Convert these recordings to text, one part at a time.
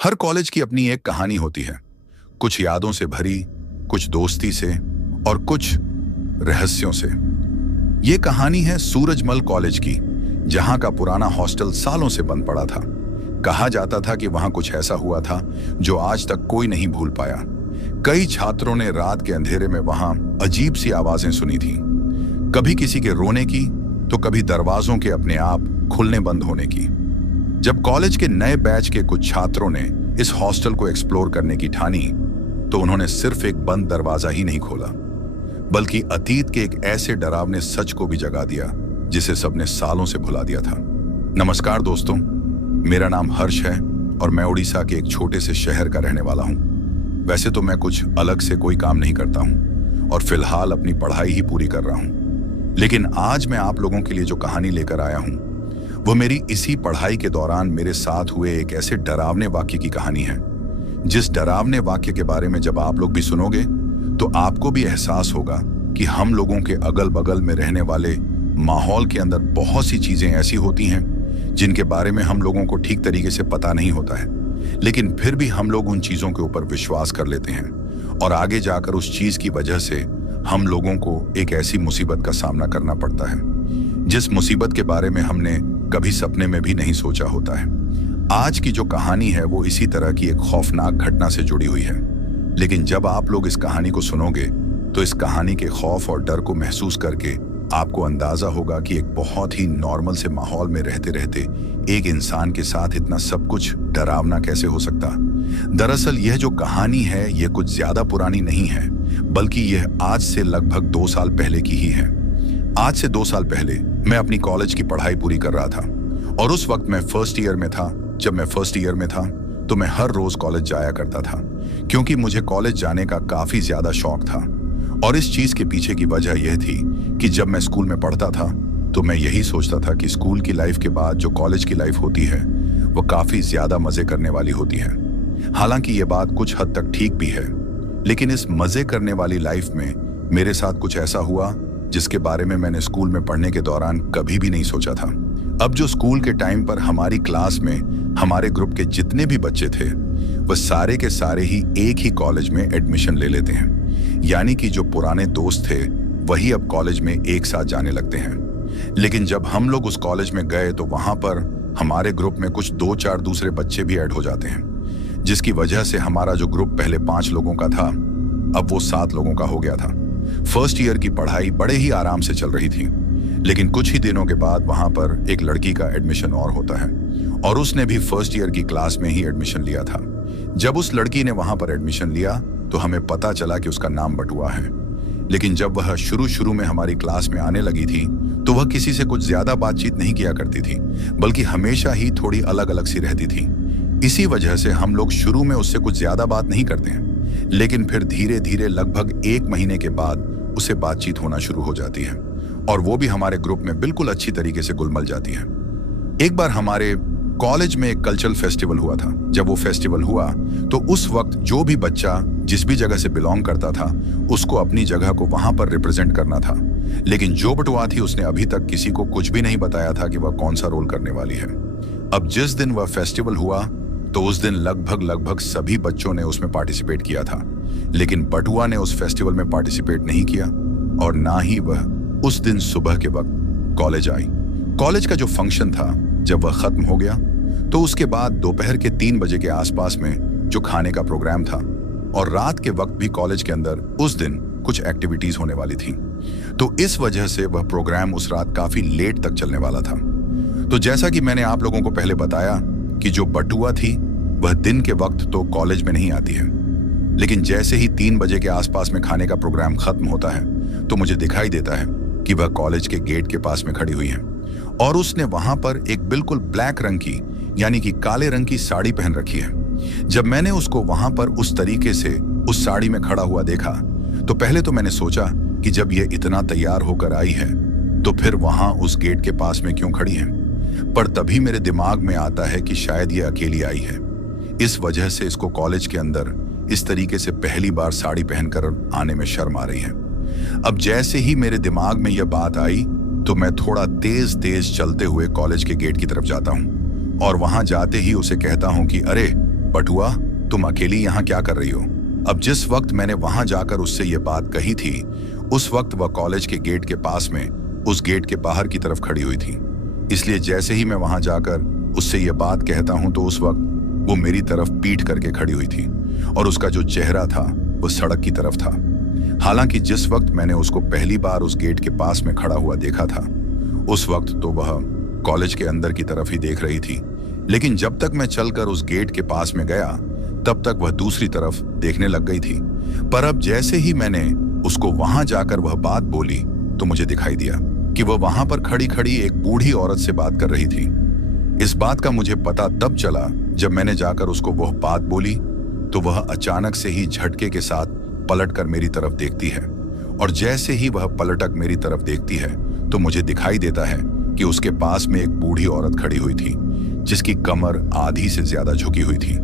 हर college की अपनी एक कहानी होती है, कुछ यादों से भरी, कुछ दोस्ती से और कुछ रहस्यों से। ये कहानी है सूरजमल कॉलेज की, जहां का पुराना हॉस्टल सालों से बंद पड़ा था। कहा जाता था कि वहां कुछ ऐसा हुआ था जो आज तक कोई नहीं भूल पाया। कई छात्रों ने रात के अंधेरे में वहां अजीब सी आवाजें सुनी थी, कभी किसी के रोने की तो कभी दरवाजों के अपने आप खुलने बंद होने की। जब कॉलेज के नए बैच के कुछ छात्रों ने इस हॉस्टल को एक्सप्लोर करने की ठानी, तो उन्होंने सिर्फ एक बंद दरवाजा ही नहीं खोला, बल्कि अतीत के एक ऐसे डरावने सच को भी जगा दिया जिसे सबने सालों से भुला दिया था। नमस्कार दोस्तों, मेरा नाम हर्ष है और मैं उड़ीसा के एक छोटे से शहर का रहने वाला हूं। वैसे तो मैं कुछ अलग से कोई काम नहीं करता हूं और फिलहाल अपनी पढ़ाई ही पूरी कर रहा हूं, लेकिन आज मैं आप लोगों के लिए जो कहानी लेकर आया हूं वो मेरी इसी पढ़ाई के दौरान मेरे साथ हुए एक ऐसे डरावने वाक्य की कहानी है। जिस डरावने वाक्य के बारे में जब आप लोग भी सुनोगे तो आपको भी एहसास होगा कि हम लोगों के अगल बगल में रहने वाले माहौल के अंदर बहुत सी चीजें ऐसी होती हैं जिनके बारे में हम लोगों को ठीक तरीके से पता नहीं होता है, लेकिन फिर भी हम लोग उन चीजों के ऊपर विश्वास कर लेते हैं और आगे जाकर उस चीज की वजह से हम लोगों को एक ऐसी मुसीबत का सामना करना पड़ता है जिस मुसीबत के बारे में हमने कभी सपने में भी नहीं सोचा होता है। आज की जो कहानी है वो इसी तरह की एक खौफनाक घटना से जुड़ी हुई है, लेकिन जब आप लोग इस कहानी को सुनोगे तो इस कहानी के खौफ और डर को महसूस करके आपको अंदाजा होगा कि एक बहुत ही नॉर्मल से माहौल में रहते रहते एक इंसान के साथ इतना सब कुछ डरावना कैसे हो सकता। दरअसल यह जो कहानी है ये कुछ ज्यादा पुरानी नहीं है, बल्कि यह आज से लगभग 2 साल पहले की ही है। आज से 2 साल पहले मैं अपनी कॉलेज की पढ़ाई पूरी कर रहा था और उस वक्त मैं फर्स्ट ईयर में था। जब मैं फर्स्ट ईयर में था तो मैं हर रोज कॉलेज जाया करता था, क्योंकि मुझे कॉलेज जाने का काफी ज्यादा शौक था। और इस चीज के पीछे की वजह यह थी कि जब मैं स्कूल में पढ़ता था तो मैं यही सोचता था कि स्कूल की लाइफ के बाद जो कॉलेज की लाइफ होती है वो काफी ज्यादा मजे करने वाली होती है। हालांकि ये बात कुछ हद तक ठीक भी है, लेकिन इस मजे करने वाली लाइफ में मेरे साथ कुछ ऐसा हुआ जिसके बारे में मैंने स्कूल में पढ़ने के दौरान कभी भी नहीं सोचा था। अब जो स्कूल के टाइम पर हमारी क्लास में हमारे ग्रुप के जितने भी बच्चे थे वह सारे के सारे ही एक ही कॉलेज में एडमिशन ले लेते हैं, यानी कि जो पुराने दोस्त थे वही अब कॉलेज में एक साथ जाने लगते हैं। लेकिन जब हम लोग उस कॉलेज में गए तो वहां पर हमारे ग्रुप में कुछ 2-4 दूसरे बच्चे भी ऐड हो जाते हैं, जिसकी वजह से हमारा जो ग्रुप पहले 5 लोगों का था अब वो 7 लोगों का हो गया था। फर्स्ट ईयर की पढ़ाई बड़े ही आराम से चल रही थी, लेकिन कुछ ही दिनों के बाद वहां पर एक लड़की का एडमिशन और होता है और उसने भी फर्स्ट ईयर की क्लास में ही एडमिशन लिया था। जब उस लड़की ने वहां पर एडमिशन लिया तो हमें पता चला कि उसका नाम बटुआ है, लेकिन जब वह शुरू में हमारी क्लास में आने लगी थी तो वह किसी से कुछ ज्यादा बातचीत नहीं किया करती थी, बल्कि हमेशा ही थोड़ी अलग अलग सी रहती थी। इसी वजह से हम लोग शुरू में उससे कुछ ज्यादा बात नहीं करते हैं, लेकिन फिर धीरे धीरे लगभग 1 महीने के बाद उसे बातचीत होना शुरू हो जाती है और वो भी हमारे ग्रुप में बिल्कुल अच्छी तरीके से घुल-मिल जाती है। एक बार हमारे कॉलेज में एक कल्चरल फेस्टिवल हुआ था। जब वो फेस्टिवल हुआ तो उस वक्त जो भी बच्चा जिस भी जगह से बिलोंग करता था उसको अपनी जगह को वहां पर रिप्रेजेंट करना था, लेकिन जो बटुआ थी उसने अभी तक किसी को कुछ भी नहीं बताया था कि वह कौन सा रोल करने वाली है। अब जिस दिन वह फेस्टिवल हुआ तो उस दिन लगभग सभी बच्चों ने उसमें पार्टिसिपेट किया था, लेकिन बटुआ ने उस फेस्टिवल में पार्टिसिपेट नहीं किया और ना ही वह उस दिन सुबह के वक्त कॉलेज आई। कॉलेज का जो फंक्शन था जब वह खत्म हो गया तो उसके बाद दोपहर के 3 बजे के आसपास में जो खाने का प्रोग्राम था और रात के वक्त भी कॉलेज के अंदर उस दिन कुछ एक्टिविटीज होने वाली थी, तो इस वजह से वह प्रोग्राम उस रात काफी लेट तक चलने वाला था। तो जैसा कि मैंने आप लोगों को पहले बताया कि जो बटुआ थी वह दिन के वक्त तो कॉलेज में नहीं आती है, लेकिन जैसे ही 3 बजे के आसपास में खाने का प्रोग्राम खत्म होता है तो मुझे दिखाई देता है कि वह कॉलेज के गेट के पास में खड़ी हुई है और उसने वहां पर एक बिल्कुल ब्लैक रंग की यानी कि काले रंग की साड़ी पहन रखी है। जब मैंने उसको वहां पर उस तरीके से उस साड़ी में खड़ा हुआ देखा तो पहले तो मैंने सोचा कि जब ये इतना तैयार होकर आई है तो फिर वहां उस गेट के पास में क्यों खड़ी है, पर तभी मेरे दिमाग में आता है कि शायद ये अकेली आई है, इस वजह से इसको कॉलेज के अंदर इस तरीके से पहली बार साड़ी पहनकर आने में शर्म आ रही है। अब जैसे ही मेरे दिमाग में यह बात आई तो मैं थोड़ा तेज चलते हुए कॉलेज के गेट की तरफ जाता हूँ और वहां जाते ही उसे कहता हूँ कि अरे बटुआ, तुम अकेली यहाँ क्या कर रही हो? अब जिस वक्त मैंने वहां जाकर उससे ये बात कही थी, उस वक्त वह कॉलेज के गेट के पास में उस गेट के बाहर की तरफ खड़ी हुई थी। इसलिए जैसे ही मैं वहां जाकर उससे ये बात कहता हूं तो उस वक्त वो मेरी तरफ पीठ करके खड़ी हुई थी और उसका जो चेहरा था वो सड़क की तरफ था। हालांकि जिस वक्त मैंने उसको पहली बार उस गेट के पास में खड़ा हुआ देखा था, उस वक्त तो वह कॉलेज के अंदर की तरफ ही देख रही थी, लेकिन जब तक मैं चलकर उस गेट के पास में गया तब तक वह दूसरी तरफ देखने लग गई थी। पर अब जैसे ही मैंने उसको वहां जाकर वह बात बोली तो मुझे दिखाई दिया कि वह वहां पर खड़ी खड़ी एक बूढ़ी औरत से बात कर रही थी। इस बात का मुझे पता तब चला जब मैंने जाकर उसको वह बात बोली तो वह अचानक से ही झटके के साथ पलटकर मेरी तरफ देखती है, और जैसे ही वह पलटक मेरी तरफ देखती है तो मुझे दिखाई देता है कि उसके पास में एक बूढ़ी औरत खड़ी हुई थी जिसकी कमर आधी से ज्यादा झुकी हुई थी,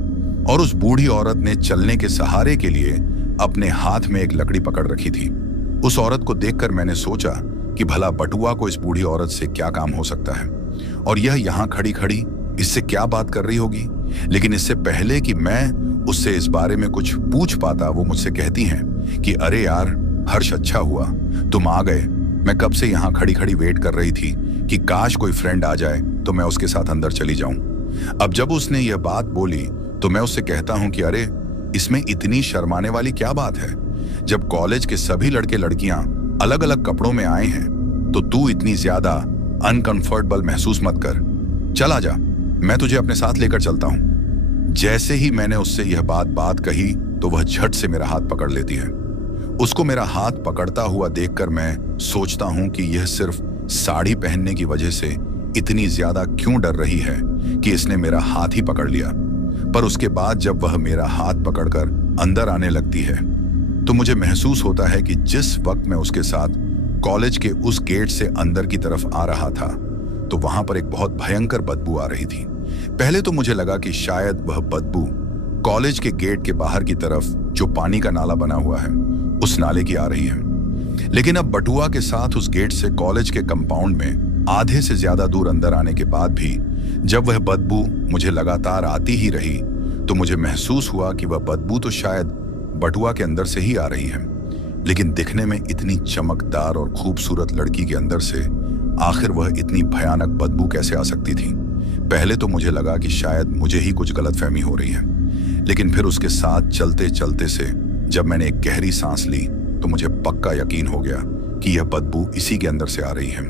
और उस बूढ़ी औरत ने चलने के सहारे के लिए अपने हाथ में एक लकड़ी पकड़ रखी थी। उस औरत को देखकर मैंने सोचा कि भला बटुआ को इस बूढ़ी औरत से क्या काम हो सकता है और यह यहाँ खड़ी खड़ी इससे क्या बात कर रही होगी। लेकिन इससे पहले कि मैं उससे इस बारे में कुछ पूछ पाता, वो मुझसे कहती हैं कि अरे यार हर्ष, अच्छा हुआ तुम आ गए। मैं कब से यहाँ खड़ी खड़ी वेट कर रही थी कि काश कोई फ्रेंड आ जाए तो मैं उसके साथ अंदर चली जाऊं। अब जब उसने यह बात बोली तो मैं उससे कहता हूं कि अरे इसमें इतनी शर्माने वाली क्या बात है? जब कॉलेज के सभी लड़के लड़कियां अलग अलग कपड़ों में आए हैं तो तू इतनी ज्यादा अनकंफर्टेबल महसूस मत कर। चला जा, मैं तुझे अपने साथ लेकर चलता हूं। जैसे ही मैंने उससे यह बात कही तो वह झट से मेरा हाथ पकड़ लेती है। उसको मेरा हाथ पकड़ता हुआ देखकर मैं सोचता हूं कि यह सिर्फ साड़ी पहनने की वजह से इतनी ज्यादा क्यों डर रही है कि इसने मेरा हाथ ही पकड़ लिया। पर उसके बाद जब वह मेरा हाथ पकड़कर अंदर आने लगती है तो मुझे महसूस होता है कि जिस वक्त मैं उसके साथ कॉलेज के उस गेट से अंदर की तरफ आ रहा था तो वहां पर एक बहुत भयंकर बदबू आ रही थी। पहले तो मुझे लगा कि शायद वह बदबू कॉलेज के गेट के बाहर की तरफ जो पानी का नाला बना हुआ है उस नाले की आ रही है। लेकिन अब बटुआ के साथ उस गेट से कॉलेज के कंपाउंड में आधे से ज्यादा दूर अंदर आने के बाद भी जब वह बदबू मुझे लगातार आती ही रही तो मुझे महसूस हुआ कि वह बदबू तो शायद बटुआ के अंदर से ही आ रही है, लेकिन दिखने में इतनी चमकदार और खूबसूरत लड़की के अंदर से आखिर वह इतनी भयानक बदबू कैसे आ सकती थी। पहले तो मुझे लगा कि शायद मुझे ही कुछ गलतफहमी हो रही है, लेकिन फिर उसके साथ चलते चलते से जब मैंने एक गहरी सांस ली तो मुझे पक्का यकीन हो गया कि यह बदबू इसी के अंदर से आ रही है।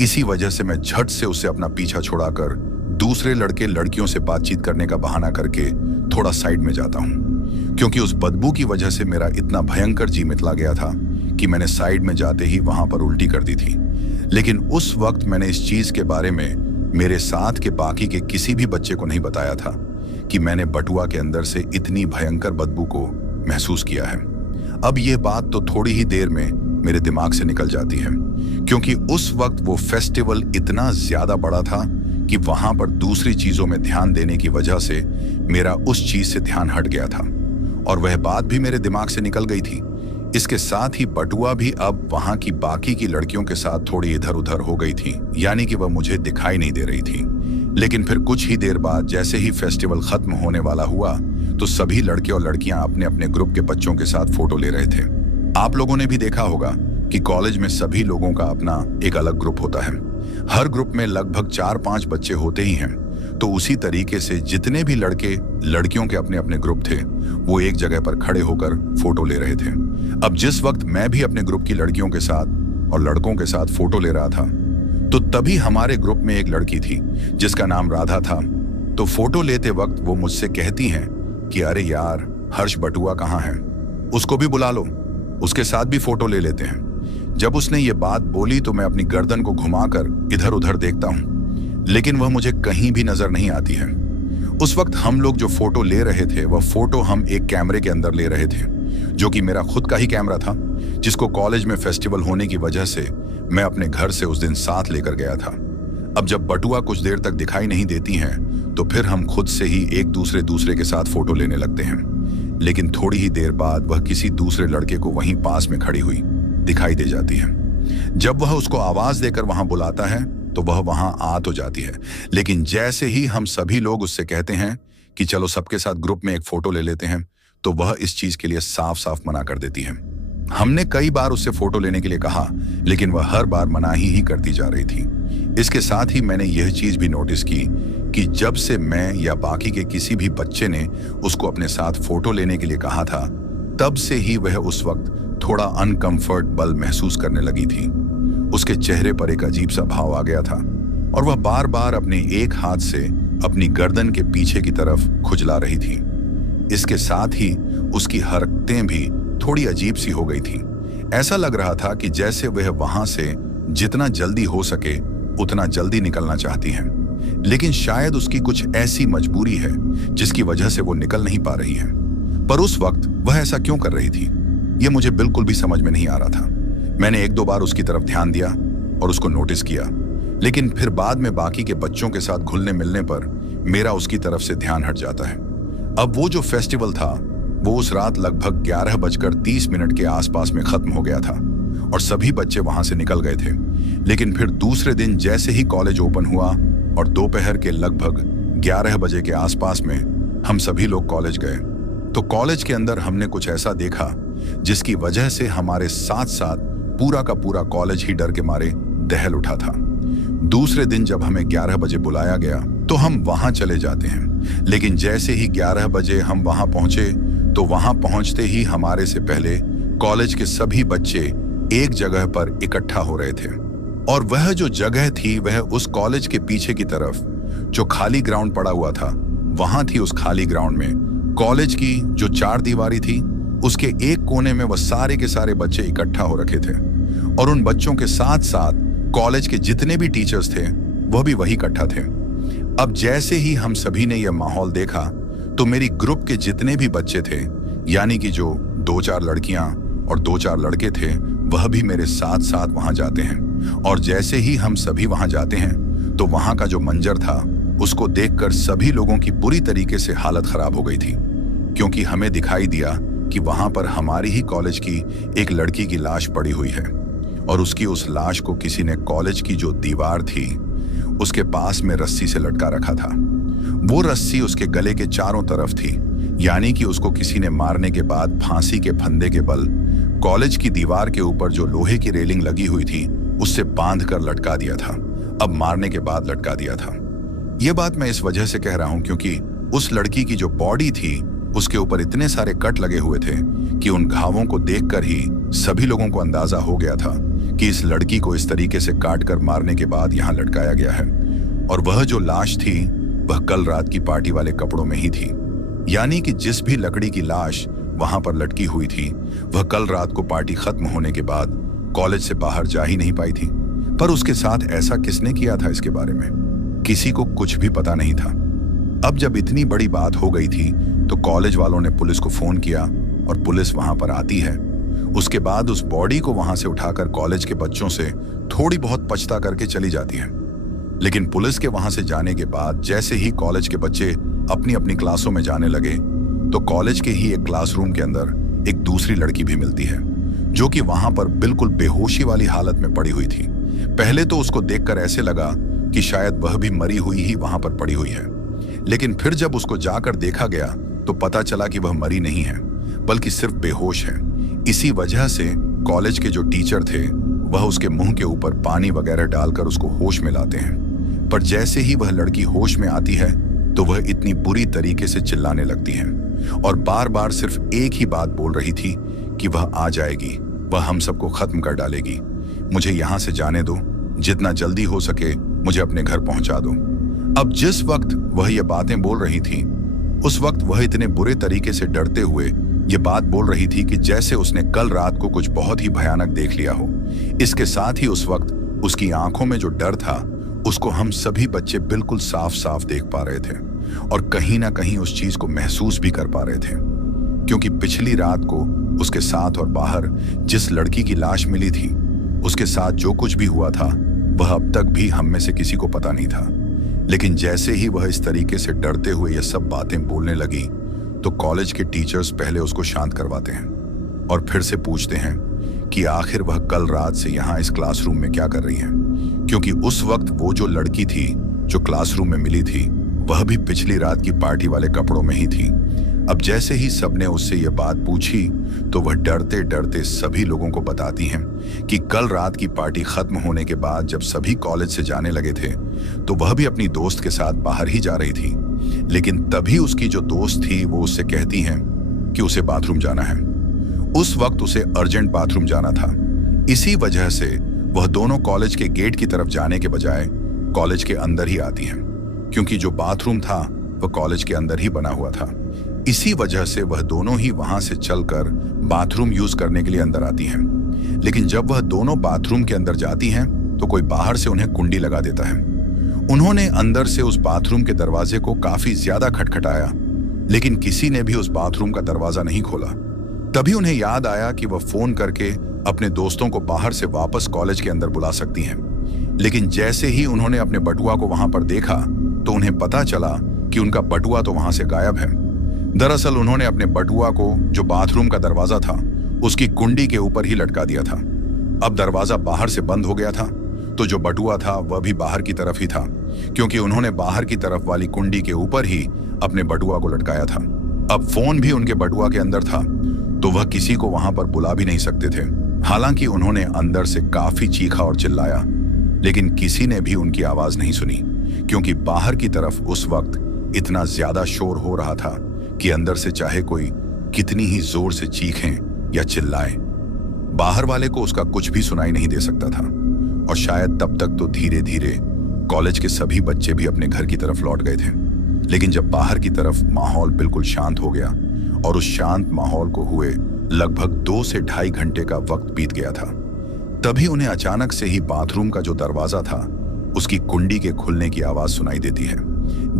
इसी वजह से मैं झट से उससे अपना पीछा छुड़ाकर दूसरे लड़के लड़कियों से बातचीत करने का बहाना करके थोड़ा साइड में जाता हूं, क्योंकि उस बदबू की वजह से मेरा इतना भयंकर जी मितला गया था कि मैंने साइड में जाते ही वहां पर उल्टी कर दी थी। लेकिन उस वक्त मैंने इस चीज के बारे में मेरे साथ के बाकी के किसी भी बच्चे को नहीं बताया था कि मैंने बटुआ के अंदर से इतनी भयंकर बदबू को महसूस किया है। अब यह बात तो थोड़ी ही देर में मेरे दिमाग से निकल जाती है, क्योंकि उस वक्त वो फेस्टिवल इतना ज्यादा बड़ा था कि वहां पर दूसरी चीजों में ध्यान देने की वजह से मेरा उस चीज से ध्यान हट गया था और वह बात भी मेरे दिमाग से निकल गई थी। इसके साथ ही बटुआ भी अब वहां की बाकी की लड़कियों के साथ थोड़ी इधर उधर हो गई थी, यानी कि वह मुझे दिखाई नहीं दे रही थी। लेकिन फिर कुछ ही देर बाद जैसे ही फेस्टिवल खत्म होने वाला हुआ तो सभी लड़के और लड़कियां अपने अपने ग्रुप के बच्चों के साथ फोटो ले रहे थे। आप लोगों ने भी देखा होगा कि कॉलेज में सभी लोगों का अपना एक अलग ग्रुप होता है। हर ग्रुप में लगभग 4-5 बच्चे होते ही हैं, तो उसी तरीके से जितने भी लड़के लड़कियों के अपने अपने ग्रुप थे वो एक जगह पर खड़े होकर फोटो ले रहे थे। अब जिस वक्त मैं भी अपने ग्रुप की लड़कियों के साथ और लड़कों के साथ फोटो ले रहा था तो तभी हमारे ग्रुप में एक लड़की थी जिसका नाम राधा था। तो फोटो लेते वक्त वो मुझसे कहती हैं कि अरे यार हर्ष बटुआ कहाँ है, उसको भी बुला लो, उसके साथ भी फोटो ले लेते हैं। जब उसने ये बात बोली तो मैं अपनी गर्दन को घुमाकर इधर उधर देखता हूं, लेकिन वह मुझे कहीं भी नजर नहीं आती है। उस वक्त हम लोग जो फोटो ले रहे थे वह फोटो हम एक कैमरे के अंदर ले रहे थे, जो कि मेरा खुद का ही कैमरा था, जिसको कॉलेज में फेस्टिवल होने की वजह से मैं अपने घर से उस दिन साथ लेकर गया था। अब जब बटुआ कुछ देर तक दिखाई नहीं देती हैं तो फिर हम खुद से ही एक दूसरे के साथ फोटो लेने लगते हैं। लेकिन थोड़ी ही देर बाद वह किसी दूसरे लड़के को वहीं पास में खड़ी हुई दिखाई दे जाती है। जब वह उसको आवाज देकर वहां बुलाता है तो वह वहां आ तो जाती है, लेकिन जैसे ही हम सभी लोग उससे कहते हैं कि चलो सबके साथ ग्रुप में एक फोटो ले लेते हैं, तो वह इस चीज के लिए साफ साफ मना कर देती है। हमने कई बार उससे फोटो लेने के लिए कहा, लेकिन वह हर बार मनाही ही करती जा रही थी। इसके साथ ही मैंने यह चीज भी नोटिस की कि जब से मैं या बाकी के किसी भी बच्चे ने उसको अपने साथ फोटो लेने के लिए कहा था, तब से ही वह उस वक्त थोड़ा अनकंफर्टेबल महसूस करने लगी थी। उसके चेहरे पर एक अजीब सा भाव आ गया था और वह बार बार अपने एक हाथ से अपनी गर्दन के पीछे की तरफ खुजला रही थी। इसके साथ ही उसकी हरकतें भी थोड़ी अजीब सी हो गई थी। ऐसा लग रहा था कि जैसे वह वहां से जितना जल्दी हो सके उतना जल्दी निकलना चाहती है, लेकिन शायद उसकी कुछ ऐसी मजबूरी है जिसकी वजह से वो निकल नहीं पा रही है। पर उस वक्त वह ऐसा क्यों कर रही थी, यह मुझे बिल्कुल भी समझ में नहीं आ रहा था। मैंने एक दो बार उसकी तरफ ध्यान दिया और उसको नोटिस किया, लेकिन फिर बाद में बाकी के बच्चों के साथ घुलने मिलने पर मेरा उसकी तरफ से ध्यान हट जाता है। अब वो जो फेस्टिवल था वो उस रात लगभग 11:30 के आसपास में खत्म हो गया था और सभी बच्चे वहां से निकल गए थे। लेकिन फिर दूसरे दिन जैसे ही कॉलेज ओपन हुआ और दोपहर के लगभग 11 बजे के आसपास में हम सभी लोग कॉलेज गए, तो कॉलेज के अंदर हमने कुछ ऐसा देखा जिसकी वजह से हमारे साथ साथ पूरा का पूरा कॉलेज ही डर के मारे दहल उठा था। दूसरे दिन जब हमें 11 बजे बुलाया गया तो हम वहां चले जाते हैं, लेकिन जैसे ही 11 बजे हम वहां पहुंचे तो वहां पहुंचते ही हमारे से पहले कॉलेज के सभी बच्चे एक जगह पर इकट्ठा हो रहे थे। और वह जो जगह थी वह उस कॉलेज के पीछे की तरफ जो खाली ग्राउंड पड़ा हुआ था वहां थी। उस खाली ग्राउंड में कॉलेज की जो 4 दीवारी थी उसके एक कोने में वह सारे के सारे बच्चे इकट्ठा हो रखे थे और उन बच्चों के साथ साथ कॉलेज के जितने भी टीचर्स थे वह भी वही इकट्ठा थे। अब जैसे ही हम सभी ने यह माहौल देखा तो मेरी ग्रुप के जितने भी बच्चे थे, यानी कि जो 2-4 लड़कियां और 2-4 लड़के थे, वह भी मेरे साथ साथ वहां जाते हैं। और जैसे ही हम सभी वहां जाते हैं तो वहां का जो मंजर था उसको देखकर सभी लोगों की बुरी तरीके से हालत खराब हो गई थी, क्योंकि हमें दिखाई दिया कि वहां पर हमारी ही कॉलेज की एक लड़की की लाश पड़ी हुई है और उसकी उस लाश को किसी ने कॉलेज की जो दीवार थी उसके पास में रस्सी से लटका रखा था। वो रस्सी उसके गले के चारों तरफ थी, यानी कि उसको किसी ने मारने के बाद फांसी के फंदे के बल कॉलेज की दीवार के ऊपर जो लोहे की रेलिंग लगी हुई थी उससे बांध कर लटका दिया था। अब मारने के बाद लटका दिया था। यह बात मैं इस वजह से कह रहा हूं क्योंकि उस लड़की की जो बॉडी थी उसके ऊपर इतने सारे कट लगे हुए थे कि उन घावों को देखकर ही सभी लोगों को अंदाजा हो गया था कि इस लड़की को इस तरीके से काट कर मारने के बाद यहाँ लटकाया गया है। और वह जो लाश थी वह कल रात की पार्टी वाले कपड़ों में ही थी, यानी कि जिस भी लकड़ी की लाश वहां पर लटकी हुई थी वह कल रात को पार्टी खत्म होने के बाद कॉलेज से बाहर जा ही नहीं पाई थी। पर उसके साथ ऐसा किसने किया था इसके बारे में किसी को कुछ भी पता नहीं था। अब जब इतनी बड़ी बात हो गई थी तो कॉलेज वालों ने पुलिस को फोन किया और पुलिस वहां पर आती है। उसके बाद उस बॉडी को वहां से उठाकर कॉलेज के बच्चों से थोड़ी बहुत पछता करके चली जाती है। लेकिन पुलिस के वहां से जाने के बाद जैसे ही कॉलेज के बच्चे अपनी अपनी क्लासों में जाने लगे तो कॉलेज के ही एक क्लासरूम के अंदर एक दूसरी लड़की भी मिलती है जो कि वहां पर बिल्कुल बेहोशी वाली हालत में पड़ी हुई थी। पहले तो उसको देखकर ऐसे लगा कि शायद वह भी मरी हुई ही वहां पर पड़ी हुई है, लेकिन फिर जब उसको जाकर देखा गया तो पता चला कि वह मरी नहीं है बल्कि सिर्फ बेहोश है। इसी वजह से कॉलेज के जो टीचर थे वह उसके मुंह के ऊपर पानी वगैरह डालकर उसको होश में लाते हैं। पर जैसे ही वह लड़की होश में आती है तो वह इतनी बुरी तरीके से चिल्लाने लगती है और बार बार सिर्फ एक ही बात बोल रही थी कि वह आ जाएगी, वह हम सबको खत्म कर डालेगी, मुझे यहां से जाने दो, जितना जल्दी हो सके मुझे अपने घर पहुंचा दो। अब जिस वक्त वह ये बातें बोल रही थी उस वक्त वह इतने बुरे तरीके से डरते हुए ये बात बोल रही थी कि जैसे उसने कल रात को कुछ बहुत ही भयानक देख लिया हो। इसके साथ ही उस वक्त उसकी आंखों में जो डर था उसको हम सभी बच्चे बिल्कुल साफ साफ देख पा रहे थे और कहीं ना कहीं उस चीज को महसूस भी कर पा रहे थे, क्योंकि पिछली रात को उसके साथ और बाहर जिस लड़की की लाश मिली थी उसके साथ जो कुछ भी हुआ था वह अब तक भी हम में से किसी को पता नहीं था। लेकिन जैसे ही वह इस तरीके से डरते हुए ये सब बातें बोलने लगी तो कॉलेज के टीचर्स पहले उसको शांत करवाते हैं और फिर से पूछते हैं कि आखिर वह कल रात से यहाँ इस क्लासरूम में क्या कर रही है, क्योंकि उस वक्त वो जो लड़की थी जो क्लासरूम में मिली थी वह भी पिछली रात की पार्टी वाले कपड़ों में ही थी। अब जैसे ही सबने उससे यह बात पूछी तो वह डरते डरते सभी लोगों को बताती हैं कि कल रात की पार्टी खत्म होने के बाद जब सभी कॉलेज से जाने लगे थे तो वह भी अपनी दोस्त के साथ बाहर ही जा रही थी। लेकिन तभी उसकी जो दोस्त थी वो उससे कहती हैं कि उसे बाथरूम जाना है। उस वक्त उसे अर्जेंट बाथरूम जाना था। इसी वजह से वह दोनों कॉलेज के गेट की तरफ जाने के बजाय कॉलेज के अंदर ही आती हैं, क्योंकि जो बाथरूम था वह कॉलेज के अंदर ही बना हुआ था। इसी वजह से वह दोनों ही वहां से चलकर बाथरूम यूज करने के लिए अंदर आती हैं। लेकिन जब वह दोनों बाथरूम के अंदर जाती हैं तो कोई बाहर से उन्हें कुंडी लगा देता है। उन्होंने अंदर से उस बाथरूम के दरवाजे को काफी ज्यादा खटखटाया, लेकिन किसी ने भी उस बाथरूम का दरवाजा नहीं खोला। तभी उन्हें याद आया कि वह फोन करके अपने दोस्तों को बाहर से वापस कॉलेज के अंदर बुला सकती हैं। लेकिन जैसे ही उन्होंने अपने बटुआ को वहां पर देखा तो उन्हें पता चला कि उनका बटुआ तो वहां से गायब है। दरअसल उन्होंने अपने बटुआ को, जो बाथरूम का दरवाजा था, उसकी कुंडी के ऊपर ही लटका दिया था। अब दरवाजा बाहर से बंद हो गया था तो जो बटुआ था वह भी बाहर की तरफ ही था, क्योंकि उन्होंने बाहर की तरफ वाली कुंडी के ऊपर ही अपने बटुआ को लटकाया था। अब फोन भी उनके बटुआ के अंदर था तो वह किसी को वहां पर बुला भी नहीं सकते थे। हालांकि उन्होंने अंदर से काफी चीखा और चिल्लाया, लेकिन किसी ने भी उनकी आवाज नहीं सुनी, क्योंकि बाहर की तरफ उस वक्त इतना ज्यादा शोर हो रहा था कि अंदर से चाहे कोई कितनी ही जोर से चीखें या चिल्लाए, बाहर वाले को उसका कुछ भी सुनाई नहीं दे सकता था। और शायद तब तक तो धीरे धीरे कॉलेज के सभी बच्चे भी अपने घर की तरफ लौट गए थे। लेकिन जब बाहर की तरफ माहौल बिल्कुल शांत हो गया और उस शांत माहौल को हुए लगभग 2 से ढाई घंटे का वक्त बीत गया था, तभी उन्हें अचानक से ही बाथरूम का जो दरवाजा था उसकी कुंडी के खुलने की आवाज सुनाई देती है।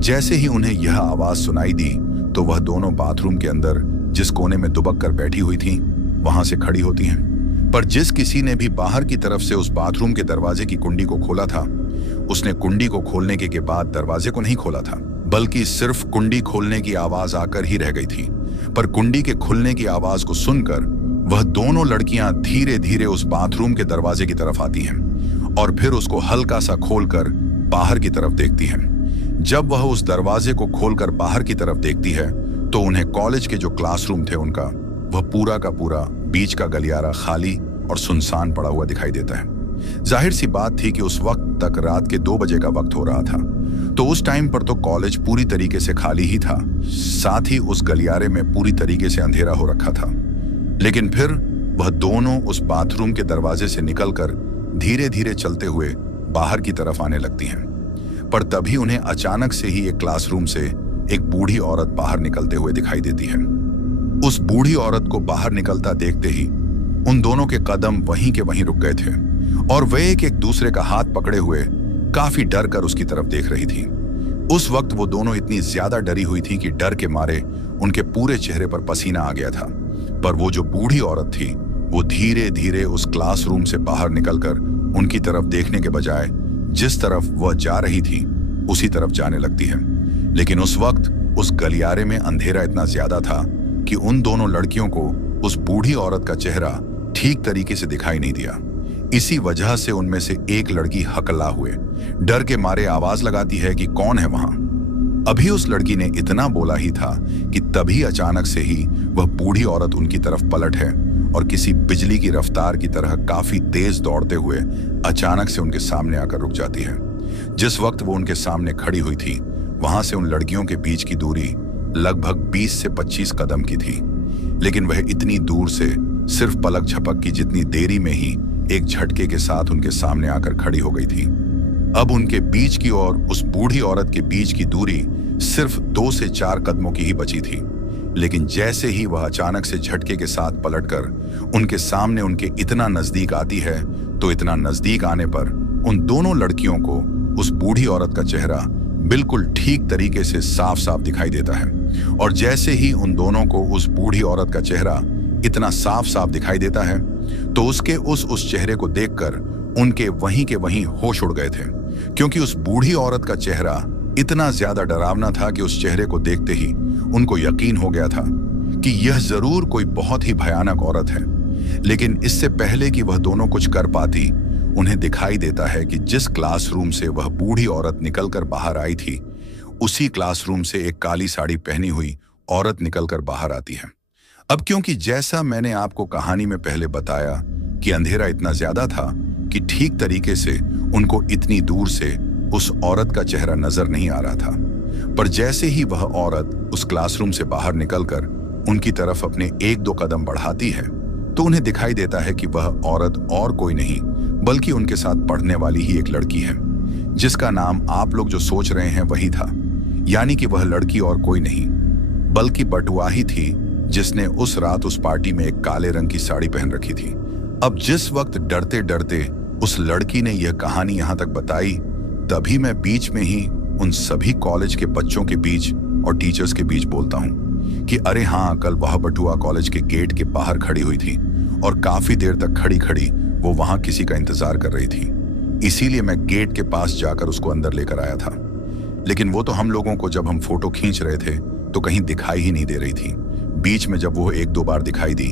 जैसे ही उन्हें यह आवाज सुनाई दी तो वह दोनों बाथरूम के अंदर जिस कोने में दुबक कर बैठी हुई थी वहां से खड़ी होती हैं। पर जिस किसी ने भी बाहर की तरफ से उस बाथरूम के दरवाजे की कुंडी को खोला था, उसने कुंडी को खोलने के बाद दरवाजे को नहीं खोला था, बल्कि सिर्फ कुंडी खोलने की आवाज आकर ही रह गई थी। पर कुंडी के खुलने की आवाज को सुनकर वह दोनों लड़कियां धीरे धीरे उस बाथरूम के दरवाजे की तरफ आती हैं और फिर उसको हल्का सा खोलकर बाहर की तरफ देखती हैं। जब वह उस दरवाजे को खोलकर बाहर की तरफ देखती है तो उन्हें कॉलेज के जो क्लासरूम थे उनका वह पूरा का पूरा बीच का गलियारा खाली और सुनसान पड़ा हुआ दिखाई देता है। जाहिर सी बात थी कि उस वक्त तक रात के 2 बजे का वक्त हो रहा था, तो उस टाइम पर तो कॉलेज पूरी तरीके से खाली ही था, साथ ही उस गलियारे में पूरी तरीके से अंधेरा हो रखा था। लेकिन फिर वह दोनों उस बाथरूम के दरवाजे से निकलकर धीरे धीरे चलते हुए बाहर की तरफ आने लगती हैं। पर तभी उन्हें अचानक से ही एक क्लासरूम से एक बूढ़ी औरत बाहर निकलते हुए दिखाई देती है। उस बूढ़ी औरत को बाहर निकलता देखते ही उन दोनों के कदम वहीं के वहीं रुक गए थे और वे एक दूसरे का हाथ पकड़े हुए काफी डर कर उसकी तरफ देख रही थी। उस वक्त वो दोनों इतनी ज्यादा डरी हुई थी कि डर के मारे उनके पूरे चेहरे पर पसीना आ गया था। पर वो जो बूढ़ी औरत थी वो धीरे धीरे उस क्लासरूम से बाहर निकलकर उनकी तरफ देखने के बजाय जिस तरफ वह जा रही थी उसी तरफ जाने लगती है। लेकिन उस वक्त उस गलियारे में अंधेरा इतना ज्यादा था कि उन दोनों लड़कियों को उस बूढ़ी औरत का चेहरा ठीक तरीके से दिखाई नहीं दिया। इसी वजह से उनमें से एक लड़की हकला हुए डर के मारे आवाज लगाती है कि कौन है वहां। अभी उस लड़की ने इतना बोला ही था कि तभी अचानक से ही वह बूढ़ी औरत उनकी तरफ पलट है और किसी बिजली की रफ्तार की तरह काफी तेज दौड़ते हुए अचानक से उनके सामने आकर रुक जाती है। जिस वक्त वो उनके सामने खड़ी हुई थी वहां से उन लड़कियों के बीच की दूरी लगभग 20 से 25 कदम की थी, लेकिन वह इतनी दूर से सिर्फ पलक झपक की जितनी देरी में ही एक झटके के साथ उनके सामने आकर खड़ी हो गई थी। अब उनके बीच की और उस बूढ़ी औरत के बीच की दूरी सिर्फ 2 से 4 कदमों की ही बची थी। लेकिन जैसे ही वह अचानक से झटके के साथ पलटकर उनके सामने उनके इतना नजदीक आती है तो इतना नजदीक आने पर उन दोनों लड़कियों को उस बूढ़ी औरत का चेहरा बिल्कुल ठीक तरीके से साफ साफ दिखाई देता है। और जैसे ही उन दोनों को उस बूढ़ी औरत का चेहरा इतना साफ साफ दिखाई देता है तो उसके उस चेहरे को देखकर उनके वहीं के वहीं होश उड़ गए थे, क्योंकि उस बूढ़ी औरत का चेहरा इतना ज्यादा डरावना था कि उस चेहरे को देखते ही उनको यकीन हो गया था कि यह जरूर कोई बहुत ही भयानक औरत है। लेकिन इससे पहले कि वह दोनों कुछ कर पाती, उन्हें दिखाई देता है कि जिस क्लासरूम से वह बूढ़ी औरत निकलकर बाहर आई थी उसी क्लासरूम से एक काली साड़ी पहनी हुई औरत निकलकर बाहर आती है। अब क्योंकि जैसा मैंने आपको कहानी में पहले बताया कि अंधेरा इतना ज्यादा था कि ठीक तरीके से उनको इतनी दूर से उस औरत का चेहरा नजर नहीं आ रहा था, पर जैसे ही वह औरत उस क्लासरूम से बाहर निकलकर उनकी तरफ अपने एक दो कदम बढ़ाती है तो उन्हें दिखाई देता है कि वह औरत और कोई नहीं बल्कि उनके साथ पढ़ने वाली ही एक लड़की है, जिसका नाम आप लोग जो सोच रहे हैं वही था। यानी कि वह लड़की और कोई नहीं बल्कि बटुआ ही थी, जिसने उस रात उस पार्टी में एक काले रंग की साड़ी पहन रखी थी। अब जिस वक्त डरते डरते उस लड़की ने यह कहानी यहां तक बताई, तभी मैं बीच में ही उन सभी कॉलेज के बच्चों के बीच और टीचर्स के बीच बोलता हूं कि अरे हाँ, कल वह बटुआ कॉलेज के गेट के बाहर खड़ी हुई थी और काफी देर तक खड़ी खड़ी वो वहां किसी का इंतजार कर रही थी। इसीलिए मैं गेट के पास जाकर उसको अंदर लेकर आया था, लेकिन वो तो हम लोगों को जब हम फोटो खींच रहे थे तो कहीं दिखाई ही नहीं दे रही थी। बीच में जब वो एक दो बार दिखाई दी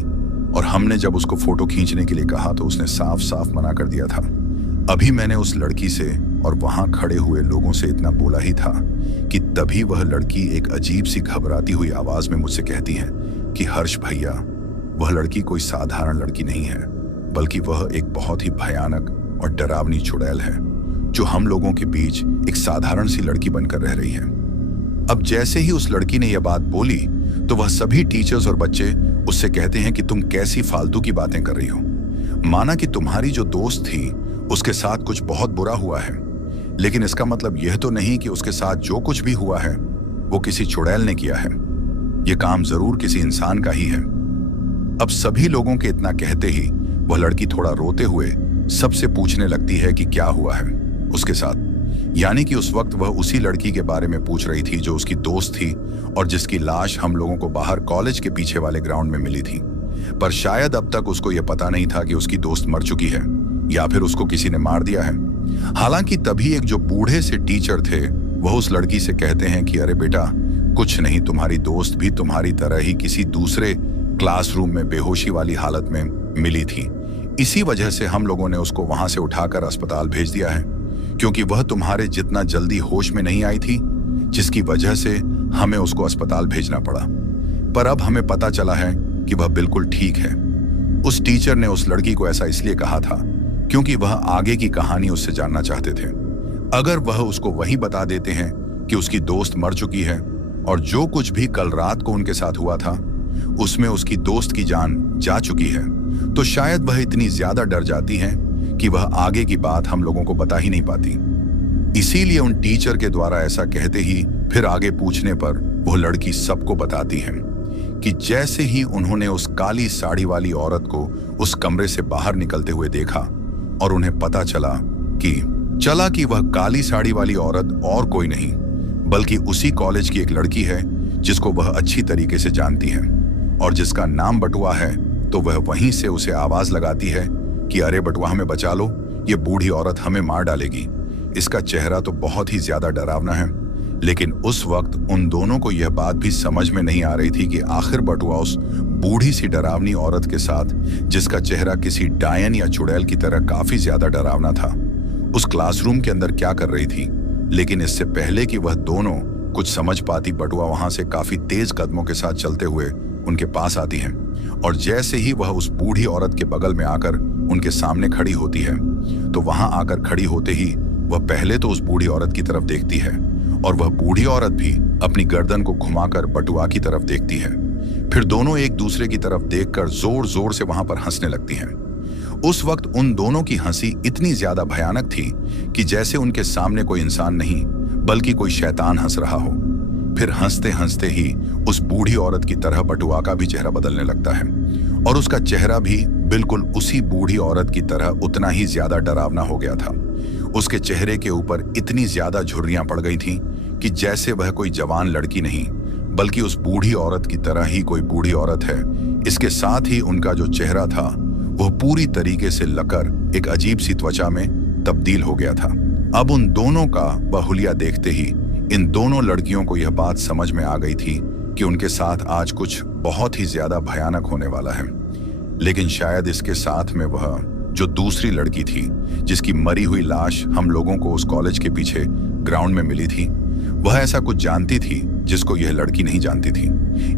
और हमने जब उसको फोटो खींचने के लिए कहा तो उसने साफ साफ मना कर दिया था। अभी मैंने उस लड़की से और वहां खड़े हुए लोगों से इतना बोला ही था कि तभी वह लड़की एक अजीब सी घबराती हुई आवाज में मुझसे कहती है कि हर्ष भैया, वह लड़की कोई साधारण लड़की नहीं है, बल्कि वह एक बहुत ही भयानक और डरावनी चुड़ैल है जो हम लोगों के बीच एक साधारण सी लड़की बनकर रह रही है। अब जैसे ही उस लड़की ने यह बात बोली तो वह सभी टीचर्स और बच्चे उससे कहते हैं कि तुम कैसी फालतू की बातें कर रही हो, माना कि तुम्हारी जो दोस्त थी उसके साथ कुछ बहुत बुरा हुआ है, लेकिन इसका मतलब यह तो नहीं कि उसके साथ जो कुछ भी हुआ है वो किसी चुड़ैल ने किया है। यह काम जरूर किसी इंसान का ही है। अब सभी लोगों के इतना कहते ही वह लड़की थोड़ा रोते हुए सबसे पूछने लगती है कि क्या हुआ है उसके साथ। यानी कि उस वक्त वह उसी लड़की के बारे में पूछ रही थी जो उसकी दोस्त थी और जिसकी लाश हम लोगों को बाहर कॉलेज के पीछे वाले ग्राउंड में मिली थी। पर शायद अब तक उसको यह पता नहीं था कि उसकी दोस्त मर चुकी है या फिर उसको किसी ने मार दिया है। हालांकि तभी एक जो बूढ़े से टीचर थे वह उस लड़की से कहते हैं कि अरे बेटा, कुछ नहीं, तुम्हारी दोस्त भी तुम्हारी तरह ही किसी दूसरे क्लासरूम में बेहोशी वाली हालत में मिली थी। इसी वजह से हम लोगों ने उसको वहां से उठाकर अस्पताल भेज दिया है, क्योंकि वह तुम्हारे जितना जल्दी होश में नहीं आई थी, जिसकी वजह से हमें उसको अस्पताल भेजना पड़ा। पर अब हमें पता चला है कि वह बिल्कुल ठीक है। उस टीचर ने उस लड़की को ऐसा इसलिए कहा था क्योंकि वह आगे की कहानी उससे जानना चाहते थे। अगर वह उसको वही बता देते हैं कि उसकी दोस्त मर चुकी है और जो कुछ भी कल रात को उनके साथ हुआ था उसमें उसकी दोस्त की जान जा चुकी है, तो शायद वह इतनी ज्यादा डर जाती है कि वह आगे की बात हम लोगों को बता ही नहीं पाती। इसीलिए उन टीचर के द्वारा ऐसा कहते ही फिर आगे पूछने पर वो लड़की सबको बताती है कि जैसे ही उन्होंने उस काली साड़ी वाली औरत को उस कमरे से बाहर निकलते हुए देखा और उन्हें पता चला कि वह काली साड़ी वाली औरत और कोई नहीं बल्कि उसी कॉलेज की एक लड़की है जिसको वह अच्छी तरीके से जानती है और जिसका नाम बटुआ है, तो वह वहीं से उसे आवाज लगाती है कि अरे बटुआ, हमें बचा लो, ये बूढ़ी औरत हमें मार डालेगी। इसका चेहरा तो बहुत ही ज्यादा डरावना है। लेकिन उस वक्त उन दोनों को यह बात भी समझ में नहीं आ रही थी कि आखिर बटुआ उस बूढ़ी सी डरावनी औरत के साथ, जिसका चेहरा किसी डायन या चुड़ैल की तरह काफी ज्यादा डरावना था, उस क्लासरूम के अंदर क्या कर रही थी। लेकिन इससे पहले कि वह दोनों कुछ समझ पाती, बटुआ वहां से काफी तेज कदमों के साथ चलते हुए उनके पास आती है और जैसे ही वह उस बूढ़ी औरत के बगल में आकर उनके सामने खड़ी होती है, तो वहां आकर खड़ी होते ही वह पहले तो उस बूढ़ी औरत की तरफ देखती है और वह बूढ़ी औरत भी अपनी गर्दन को घुमाकर बटुआ की तरफ देखती है। फिर दोनों एक दूसरे की तरफ देखकर जोर जोर से वहां पर हंसने लगती हैं। उस वक्त उन दोनों की हंसी इतनी ज्यादा भयानक थी कि जैसे उनके सामने कोई इंसान नहीं बल्कि कोई शैतान हंस रहा हो। फिर हंसते हंसते ही उस बूढ़ी औरत की तरह बटुआ का भी चेहरा बदलने लगता है और उसका चेहरा भी बिल्कुल उसी बूढ़ी औरत की तरह उतना ही ज्यादा डरावना हो गया था। उसके चेहरे के ऊपर इतनी ज्यादा झुर्रियां पड़ गई थीं कि जैसे वह कोई जवान लड़की नहीं बल्कि उस बूढ़ी औरत की तरह ही कोई बूढ़ी औरत है। इसके साथ ही उनका जो चेहरा था वह पूरी तरीके से लकर एक अजीब सी त्वचा में तब्दील हो गया था। अब उन दोनों का बाहुलिया देखते ही इन दोनों लड़कियों को यह बात समझ में आ गई थी कि उनके साथ आज कुछ बहुत ही ज्यादा भयानक होने वाला है। लेकिन शायद इसके साथ में वह जो दूसरी लड़की थी जिसकी मरी हुई लाश हम लोगों को उस कॉलेज के पीछे ग्राउंड में मिली थी, वह ऐसा कुछ जानती थी जिसको यह लड़की नहीं जानती थी।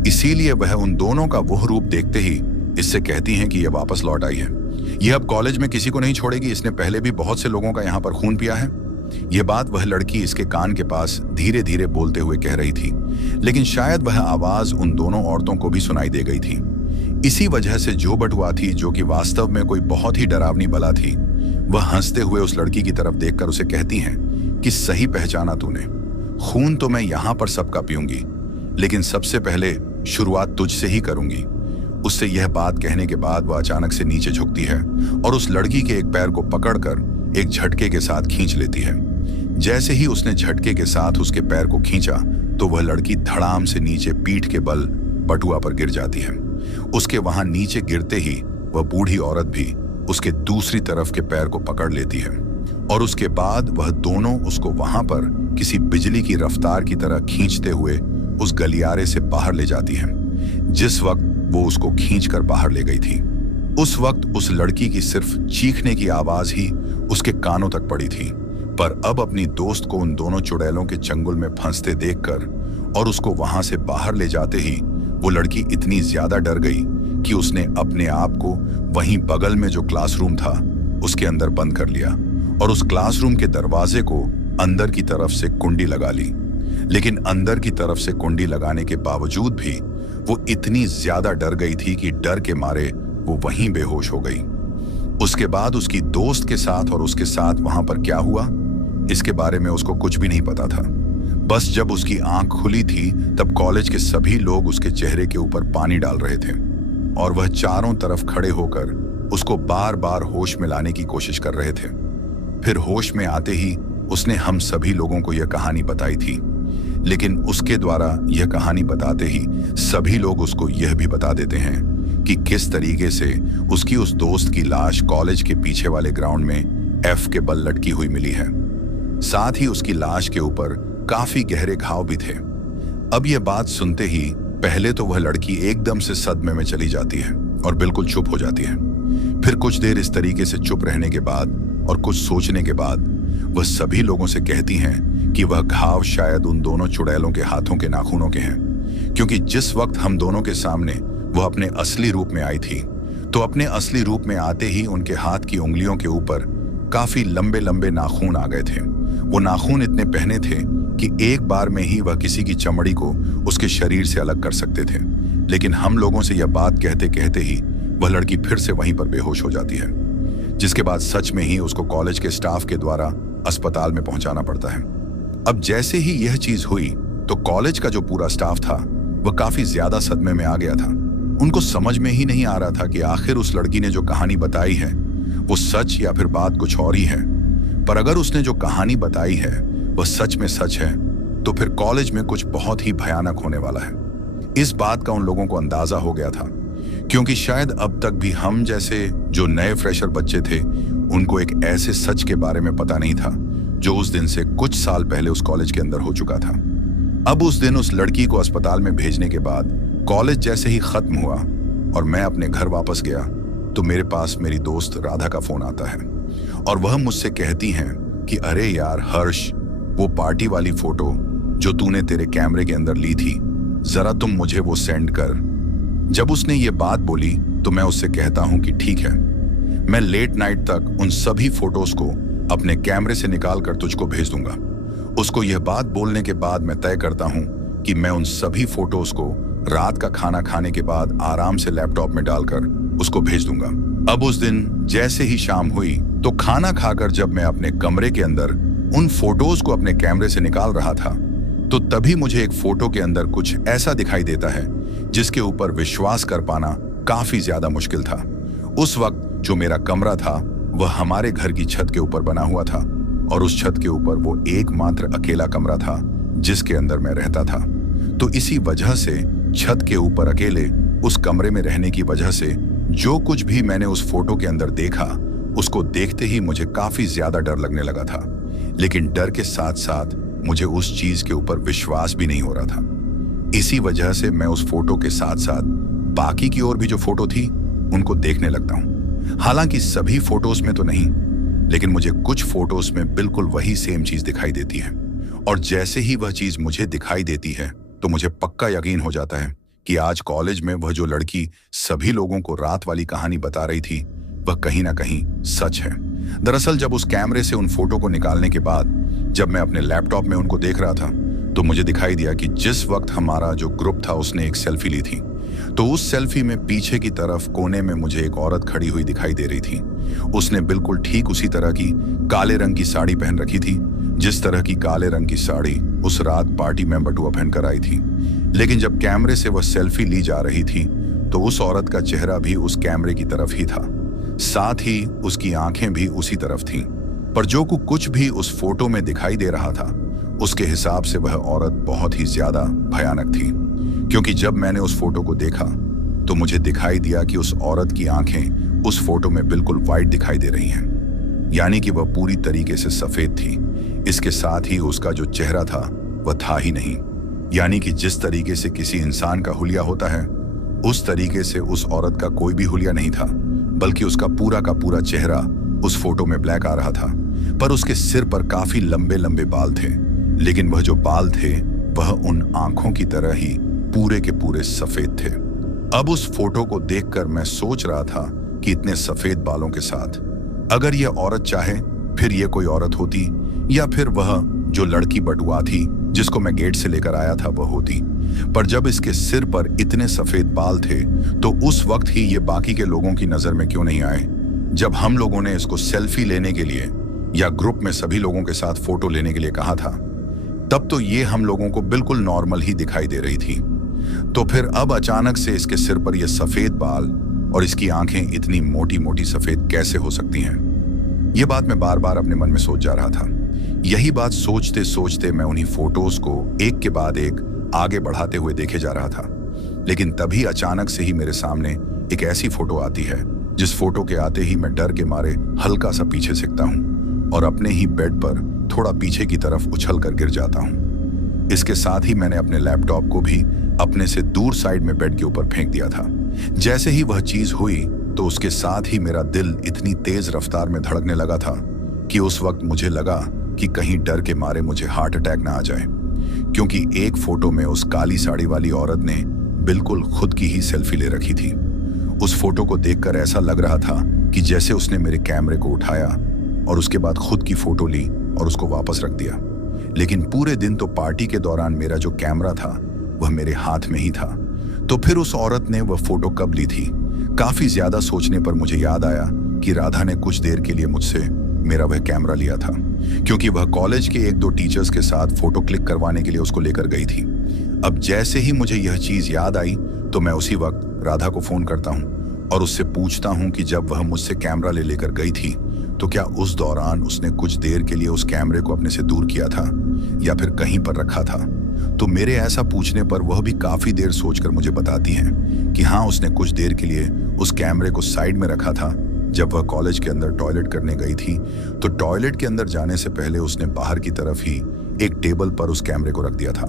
इसीलिए वह उन दोनों का वह रूप देखते ही इससे कहती हैं कि यह वापस लौट आई है। यह अब कॉलेज में किसी को नहीं छोड़ेगी, इसने पहले भी बहुत से लोगों का यहाँ पर खून पिया है। यह बात वह लड़की इसके कान के पास धीरे धीरे बोलते हुए कह रही थी, लेकिन शायद वह आवाज उन दोनों औरतों को भी सुनाई दे गई थी। इसी वजह से जो बटुआ थी, जो कि वास्तव में कोई बहुत ही डरावनी बला थी, वह हंसते हुए उस लड़की की तरफ देखकर उसे कहती हैं कि सही पहचाना तूने, खून तो मैं यहाँ पर सबका पीऊंगी, लेकिन सबसे पहले शुरुआत तुझसे ही करूंगी। उससे यह बात कहने के बाद वह अचानक से नीचे झुकती है और उस लड़की के एक पैर को पकड़कर एक झटके के साथ खींच लेती है। जैसे ही उसने झटके के साथ उसके पैर को खींचा तो वह लड़की धड़ाम से नीचे पीठ के बल बटुआ पर गिर जाती है। उसके वहां नीचे गिरते ही वह बूढ़ी औरत भी उसके दूसरी तरफ के पैर को पकड़ लेती है और उसके बाद वह दोनों उसको वहां पर किसी बिजली की रफ्तार की तरह खींचते हुए उस गलियारे से बाहर ले जाती है। जिस वक्त वो उसको खींचकर बाहर ले गई थी, उस वक्त उस लड़की की सिर्फ चीखने की आवाज ही उसके कानों तक पड़ी थी। पर अब अपनी दोस्त को उन दोनों चुड़ैलों के चंगुल में फंसते देखकर और उसको वहां से बाहर ले जाते ही वो लड़की इतनी ज्यादा डर गई कि उसने अपने आप को वहीं बगल में जो क्लासरूम था उसके अंदर बंद कर लिया और उस क्लासरूम के दरवाजे को अंदर की तरफ से कुंडी लगा ली। लेकिन अंदर की तरफ से कुंडी लगाने के बावजूद भी वो इतनी ज्यादा डर गई थी कि डर के मारे वो वहीं बेहोश हो गई। उसके बाद उसकी दोस्त के साथ और उसके साथ वहां पर क्या हुआ, इसके बारे में उसको कुछ भी नहीं पता था। बस जब उसकी आंख खुली थी तब कॉलेज के सभी लोग उसके चेहरे के ऊपर पानी डाल रहे थे और वह चारों तरफ खड़े होकर उसको बार बार होश में लाने की कोशिश कर रहे थे। फिर होश में आते ही उसने हम सभी लोगों को यह कहानी बताई थी, लेकिन उसके द्वारा यह कहानी बताते ही सभी लोग उसको यह भी बता देते हैं कि किस तरीके से उसकी उस दोस्त की लाश कॉलेज के पीछे वाले ग्राउंड में एफ के बल लटकी हुई मिली है। साथ ही उसकी लाश के ऊपर काफी गहरे घाव भी थे। अब यह बात सुनते ही पहले तो वह लड़की एकदम से सदमे में चली जाती है और बिल्कुल चुप हो जाती है। फिर कुछ देर इस तरीके से चुप रहने के बाद और कुछ सोचने के बाद वह सभी लोगों से कहती हैं कि वह घाव शायद उन दोनों चुड़ैलों के हाथों के नाखूनों के हैं, क्योंकि जिस वक्त हम दोनों के सामने वह अपने असली रूप में आई थी तो अपने असली रूप में आते ही उनके हाथ की उंगलियों के ऊपर काफी लंबे लंबे नाखून आ गए थे। वो नाखून इतने पहने थे कि एक बार में ही वह किसी की चमड़ी को उसके शरीर से अलग कर सकते थे। लेकिन हम लोगों से यह बात कहते कहते ही वह लड़की फिर से वहीं पर बेहोश हो जाती है, जिसके बाद सच में ही उसको कॉलेज के स्टाफ के द्वारा अस्पताल में पहुंचाना पड़ता है। अब जैसे ही यह चीज हुई तो कॉलेज का जो पूरा स्टाफ था वह काफी ज्यादा सदमे में आ गया था। उनको समझ में ही नहीं आ रहा था कि आखिर उस लड़की ने जो कहानी बताई है वो सच या फिर बात कुछ और ही है। पर अगर उसने जो कहानी बताई है वह सच में सच है तो फिर कॉलेज में कुछ बहुत ही भयानक होने वाला है। इस बात का उन लोगों को अंदाजा हो गया था, क्योंकि शायद अब तक भी हम जैसे जो नए फ्रेशर बच्चे थे उनको एक ऐसे सच के बारे में पता नहीं था जो उस दिन से कुछ साल पहले उस कॉलेज के अंदर हो चुका था। अब उस दिन उस लड़की को अस्पताल में भेजने के बाद कॉलेज जैसे ही खत्म हुआ और मैं अपने घर वापस गया तो मेरे पास मेरी दोस्त राधा का फोन आता है और वह मुझसे कहती हैं कि अरे यार हर्ष, वो पार्टी वाली फोटो जो तूने तेरे कैमरे के अंदर ली थी, जरा तुम मुझे वो सेंड कर। जब उसने ये बात बोली तो मैं उससे कहता हूं कि ठीक है, मैं लेट नाइट तक उन सभी फोटोज को अपने कैमरे से निकाल कर तुझको भेज दूंगा। उसको यह बात बोलने के बाद मैं तय करता हूं कि मैं उन सभी फोटोज को रात का खाना खाने के बाद आराम से लैपटॉप में डालकर उसको भेज दूंगा। अब उस दिन जैसे ही शाम हुई तो खाना खाकर जब मैं अपने कमरे के अंदर उन फोटोज को अपने कैमरे से निकाल रहा था तो तभी मुझे एक फोटो के अंदर कुछ ऐसा दिखाई देता है जिसके ऊपर विश्वास कर पाना काफी ज्यादा मुश्किल था। उस वक्त जो मेरा कमरा था वह हमारे घर की छत के ऊपर बना हुआ था और उस छत के ऊपर वो एकमात्र अकेला कमरा था जिसके अंदर मैं रहता था। तो इसी वजह से छत के ऊपर अकेले उस कमरे में रहने की वजह से जो कुछ भी मैंने उस फोटो के अंदर देखा उसको देखते ही मुझे काफी ज्यादा डर लगने लगा था। लेकिन डर के साथ साथ मुझे उस चीज के ऊपर विश्वास भी नहीं हो रहा था। इसी वजह से मैं उस फोटो के साथ साथ बाकी की और भी जो फोटो थी उनको देखने लगता हूं। हालांकि सभी फोटोज में तो नहीं, लेकिन मुझे कुछ फोटोज में बिल्कुल वही सेम चीज दिखाई देती है और जैसे ही वह चीज मुझे दिखाई देती है तो मुझे पक्का यकीन हो जाता है कि आज कॉलेज में वह जो लड़की सभी लोगों को रात वाली कहानी बता रही थी वह कहीं ना कहीं सच है। दरअसल जब उस कैमरे से उन फोटो को निकालने के बाद जब मैं अपने लैपटॉप में उनको देख रहा था तो मुझे दिखाई दिया कि जिस वक्त हमारा जो ग्रुप था उसने एक सेल्फी ली थी तो उस सेल्फी में पीछे की तरफ कोने में मुझे एक औरत खड़ी हुई दिखाई दे रही थी। उसने बिल्कुल ठीक उसी तरह की काले रंग की साड़ी पहन रखी थी जिस तरह की काले रंग की साड़ी उस रात पार्टी में बटुआ पहनकर आई थी। लेकिन जब कैमरे से वह सेल्फी ली जा रही थी तो उस औरत का चेहरा भी उस कैमरे की तरफ ही था, साथ ही उसकी आंखें भी उसी तरफ थीं। पर जो कुछ भी उस फोटो में दिखाई दे रहा था उसके हिसाब से वह औरत बहुत ही ज्यादा भयानक थी, क्योंकि जब मैंने उस फोटो को देखा तो मुझे दिखाई दिया कि उस औरत की आंखें उस फोटो में बिल्कुल वाइट दिखाई दे रही हैं, यानी कि वह पूरी तरीके से सफेद थी। इसके साथ ही उसका जो चेहरा था वह था ही नहीं, यानी कि जिस तरीके से किसी इंसान का हुलिया होता है उस तरीके से उस औरत का कोई भी हुलिया नहीं था, बल्कि उसका पूरा का पूरा चेहरा उस फोटो में ब्लैक आ रहा था। पर उसके सिर पर काफी लंबे लंबे बाल थे, लेकिन वह जो बाल थे वह उन आंखों की तरह ही पूरे के पूरे सफेद थे। अब उस फोटो को देखकर मैं सोच रहा था कि इतने सफेद बालों के साथ अगर यह औरत चाहे फिर यह कोई औरत होती या फिर वह जो लड़की बटुआ थी जिसको मैं गेट से लेकर आया था वह होती। पर जब इसके सिर पर इतने सफेद बाल थे तो उस वक्त ही ये बाकी के लोगों की नजर में क्यों नहीं आए? जब हम लोगों ने इसको सेल्फी लेने के लिए या ग्रुप में सभी लोगों के साथ फोटो लेने के लिए कहा था तब तो ये हम लोगों को बिल्कुल नॉर्मल ही दिखाई दे रही थी। तो फिर अब अचानक से इसके सिर पर यह सफेद बाल और इसकी आंखें इतनी मोटी मोटी सफेद कैसे हो सकती हैं? यह बात मैं बार बार अपने मन में सोच जा रहा था। यही बात सोचते सोचते मैं उन्हीं फोटोज को एक के बाद एक आगे बढ़ाते हुए देखे जा रहा था। लेकिन तभी अचानक से ही मेरे सामने एक ऐसी फोटो आती है जिस फोटो के आते ही मैं डर के मारे हल्का सा पीछे सिकता हूँ और अपने ही बेड पर थोड़ा पीछे की तरफ उछल कर गिर जाता हूँ। इसके साथ ही मैंने अपने लैपटॉप को भी अपने से दूर साइड में बेड के ऊपर फेंक दिया था। जैसे ही वह चीज हुई तो उसके साथ ही मेरा दिल इतनी तेज रफ्तार में धड़कने लगा था कि उस वक्त मुझे लगा कि कहीं डर के मारे मुझे हार्ट अटैक ना आ जाए, क्योंकि एक फोटो में उस काली साड़ी वाली औरत ने बिल्कुल खुद की ही सेल्फी ले रखी थी। उस फोटो को देखकर ऐसा लग रहा था कि जैसे उसने मेरे कैमरे को उठाया और उसके बाद खुद की फोटो ली और उसको वापस रख दिया। लेकिन पूरे दिन तो पार्टी के दौरान मेरा जो कैमरा था वह मेरे हाथ में ही था। तो फिर उस औरत ने वह फोटो कब ली थी? काफी ज्यादा सोचने पर मुझे याद आया कि राधा ने कुछ देर के लिए मुझसे मेरा वह कैमरा लिया था, क्योंकि वह कॉलेज के एक दो टीचर्स के साथ फोटो क्लिक करवाने के लिए उसको लेकर गई थी। अब जैसे ही मुझे यह चीज याद आई तो मैं उसी वक्त राधा को फोन करता हूँ और उससे पूछता हूँ कि जब वह मुझसे कैमरा लेकर गई थी तो क्या उस दौरान उसने कुछ देर के लिए उस कैमरे को अपने से दूर किया था या फिर कहीं पर रखा था? तो मेरे ऐसा पूछने पर वह भी काफी देर सोचकर मुझे बताती हैं कि हाँ, उसने कुछ देर के लिए उस कैमरे को साइड में रखा था। जब वह कॉलेज के अंदर टॉयलेट करने गई थी तो टॉयलेट के अंदर जाने से पहले उसने बाहर की तरफ ही एक टेबल पर उस कैमरे को रख दिया था,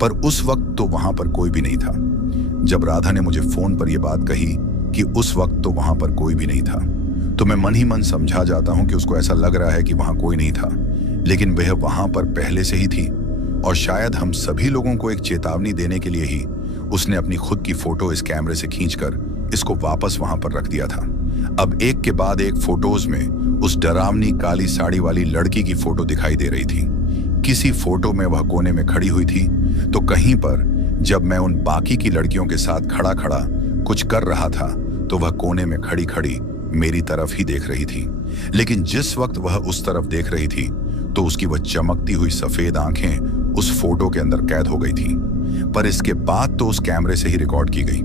पर उस वक्त तो वहां पर कोई भी नहीं था। जब राधा ने मुझे फोन पर यह बात कही कि उस वक्त तो वहां पर कोई भी नहीं था, तो मैं मन ही मन समझा जाता हूं कि उसको ऐसा लग रहा है कि वहां कोई नहीं था, लेकिन वह वहां पर पहले से ही थी और शायद हम सभी लोगों को एक चेतावनी देने के लिए ही उसने अपनी खुद की फोटो इस कैमरे से खींचकर इसको वापस वहां पर रख दिया था। अब एक के बाद एक फोटोज में उस डरावनी काली साड़ी वाली लड़की की फोटो दिखाई दे रही थी। किसी फोटो में वह कोने में खड़ी हुई थी तो कहीं पर जब मैं उन बाकी की लड़कियों के साथ खड़ा खड़ा कुछ कर रहा था तो वह कोने में खड़ी खड़ी मेरी तरफ ही देख रही थी। लेकिन जिस वक्त वह उस तरफ देख रही थी तो उसकी वह चमकती हुई सफेद आंखें उस फोटो के अंदर कैद हो गई थी। पर इसके बाद तो उस कैमरे से ही रिकॉर्ड की गई।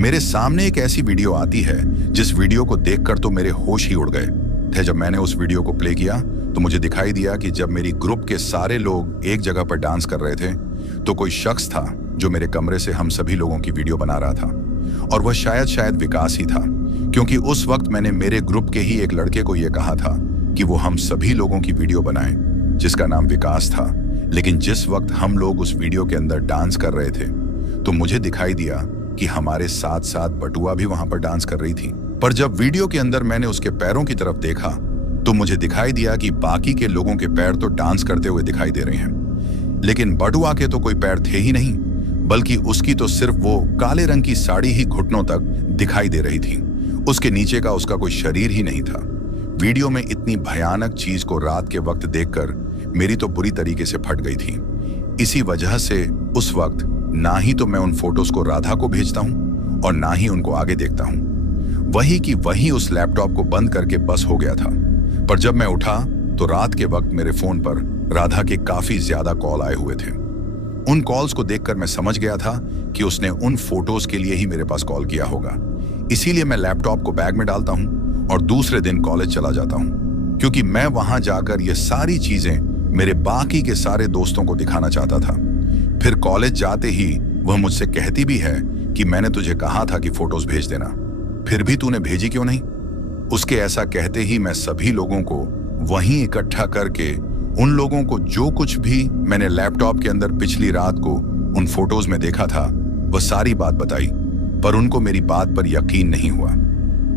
मेरे सामने एक ऐसी वीडियो आती है जिस वीडियो को देखकर तो मेरे होश ही उड़ गए थे। जब मैंने उस वीडियो को प्ले किया तो मुझे दिखाई दिया कि जब मेरी ग्रुप के सारे लोग एक जगह पर डांस कर रहे थे तो कोई शख्स था जो मेरे कमरे से हम सभी लोगों की वीडियो बना रहा था, और वह शायद विकास ही था, क्योंकि उस वक्त मैंने मेरे ग्रुप के ही एक लड़के को यह कहा था कि वो हम सभी लोगों की वीडियो बनाए जिसका नाम विकास था। लेकिन जिस वक्त हम लोग उस वीडियो के अंदर डांस कर रहे थे तो मुझे दिखाई दिया कि हमारे साथ साथ बटुआ भी वहां पर डांस कर रही थी। पर जब वीडियो के अंदर मैंने उसके पैरों की तरफ देखा तो मुझे दिखाई दिया कि बाकी के लोगों के पैर तो डांस करते हुए दिखाई दे रहे हैं, लेकिन बटुआ के तो कोई पैर थे ही नहीं, बल्कि उसकी तो सिर्फ वो काले रंग की साड़ी ही घुटनों तक दिखाई दे रही थी। उसके नीचे का उसका कोई शरीर ही नहीं था। वीडियो में इतनी भयानक चीज को रात के वक्त देखकर मेरी तो बुरी तरीके से फट गई थी। इसी वजह से उस वक्त ना ही तो मैं उन फोटोज को राधा को भेजता हूं और ना ही उनको आगे देखता हूं। वही कि वही उस लैपटॉप को बंद करके बस हो गया था। पर जब मैं उठा तो रात के वक्त मेरे फोन पर राधा के काफी ज्यादा कॉल आए हुए थे। उन कॉल्स को देखकर मैं समझ गया था कि उसने उन फोटोज के लिए ही मेरे पास कॉल किया होगा। इसीलिए मैं लैपटॉप को बैग में डालता हूं और दूसरे दिन कॉलेज चला जाता हूं, क्योंकि मैं वहां जाकर ये सारी चीजें मेरे बाकी के सारे दोस्तों को दिखाना चाहता था। फिर कॉलेज जाते ही वह मुझसे कहती भी है कि मैंने तुझे कहा था कि फोटोज भेज देना, फिर भी तूने भेजी क्यों नहीं। उसके ऐसा कहते ही मैं सभी लोगों को वहीं इकट्ठा करके उन लोगों को जो कुछ भी मैंने लैपटॉप के अंदर पिछली रात को उन फोटोज में देखा था वह सारी बात बताई, पर उनको मेरी बात पर यकीन नहीं हुआ।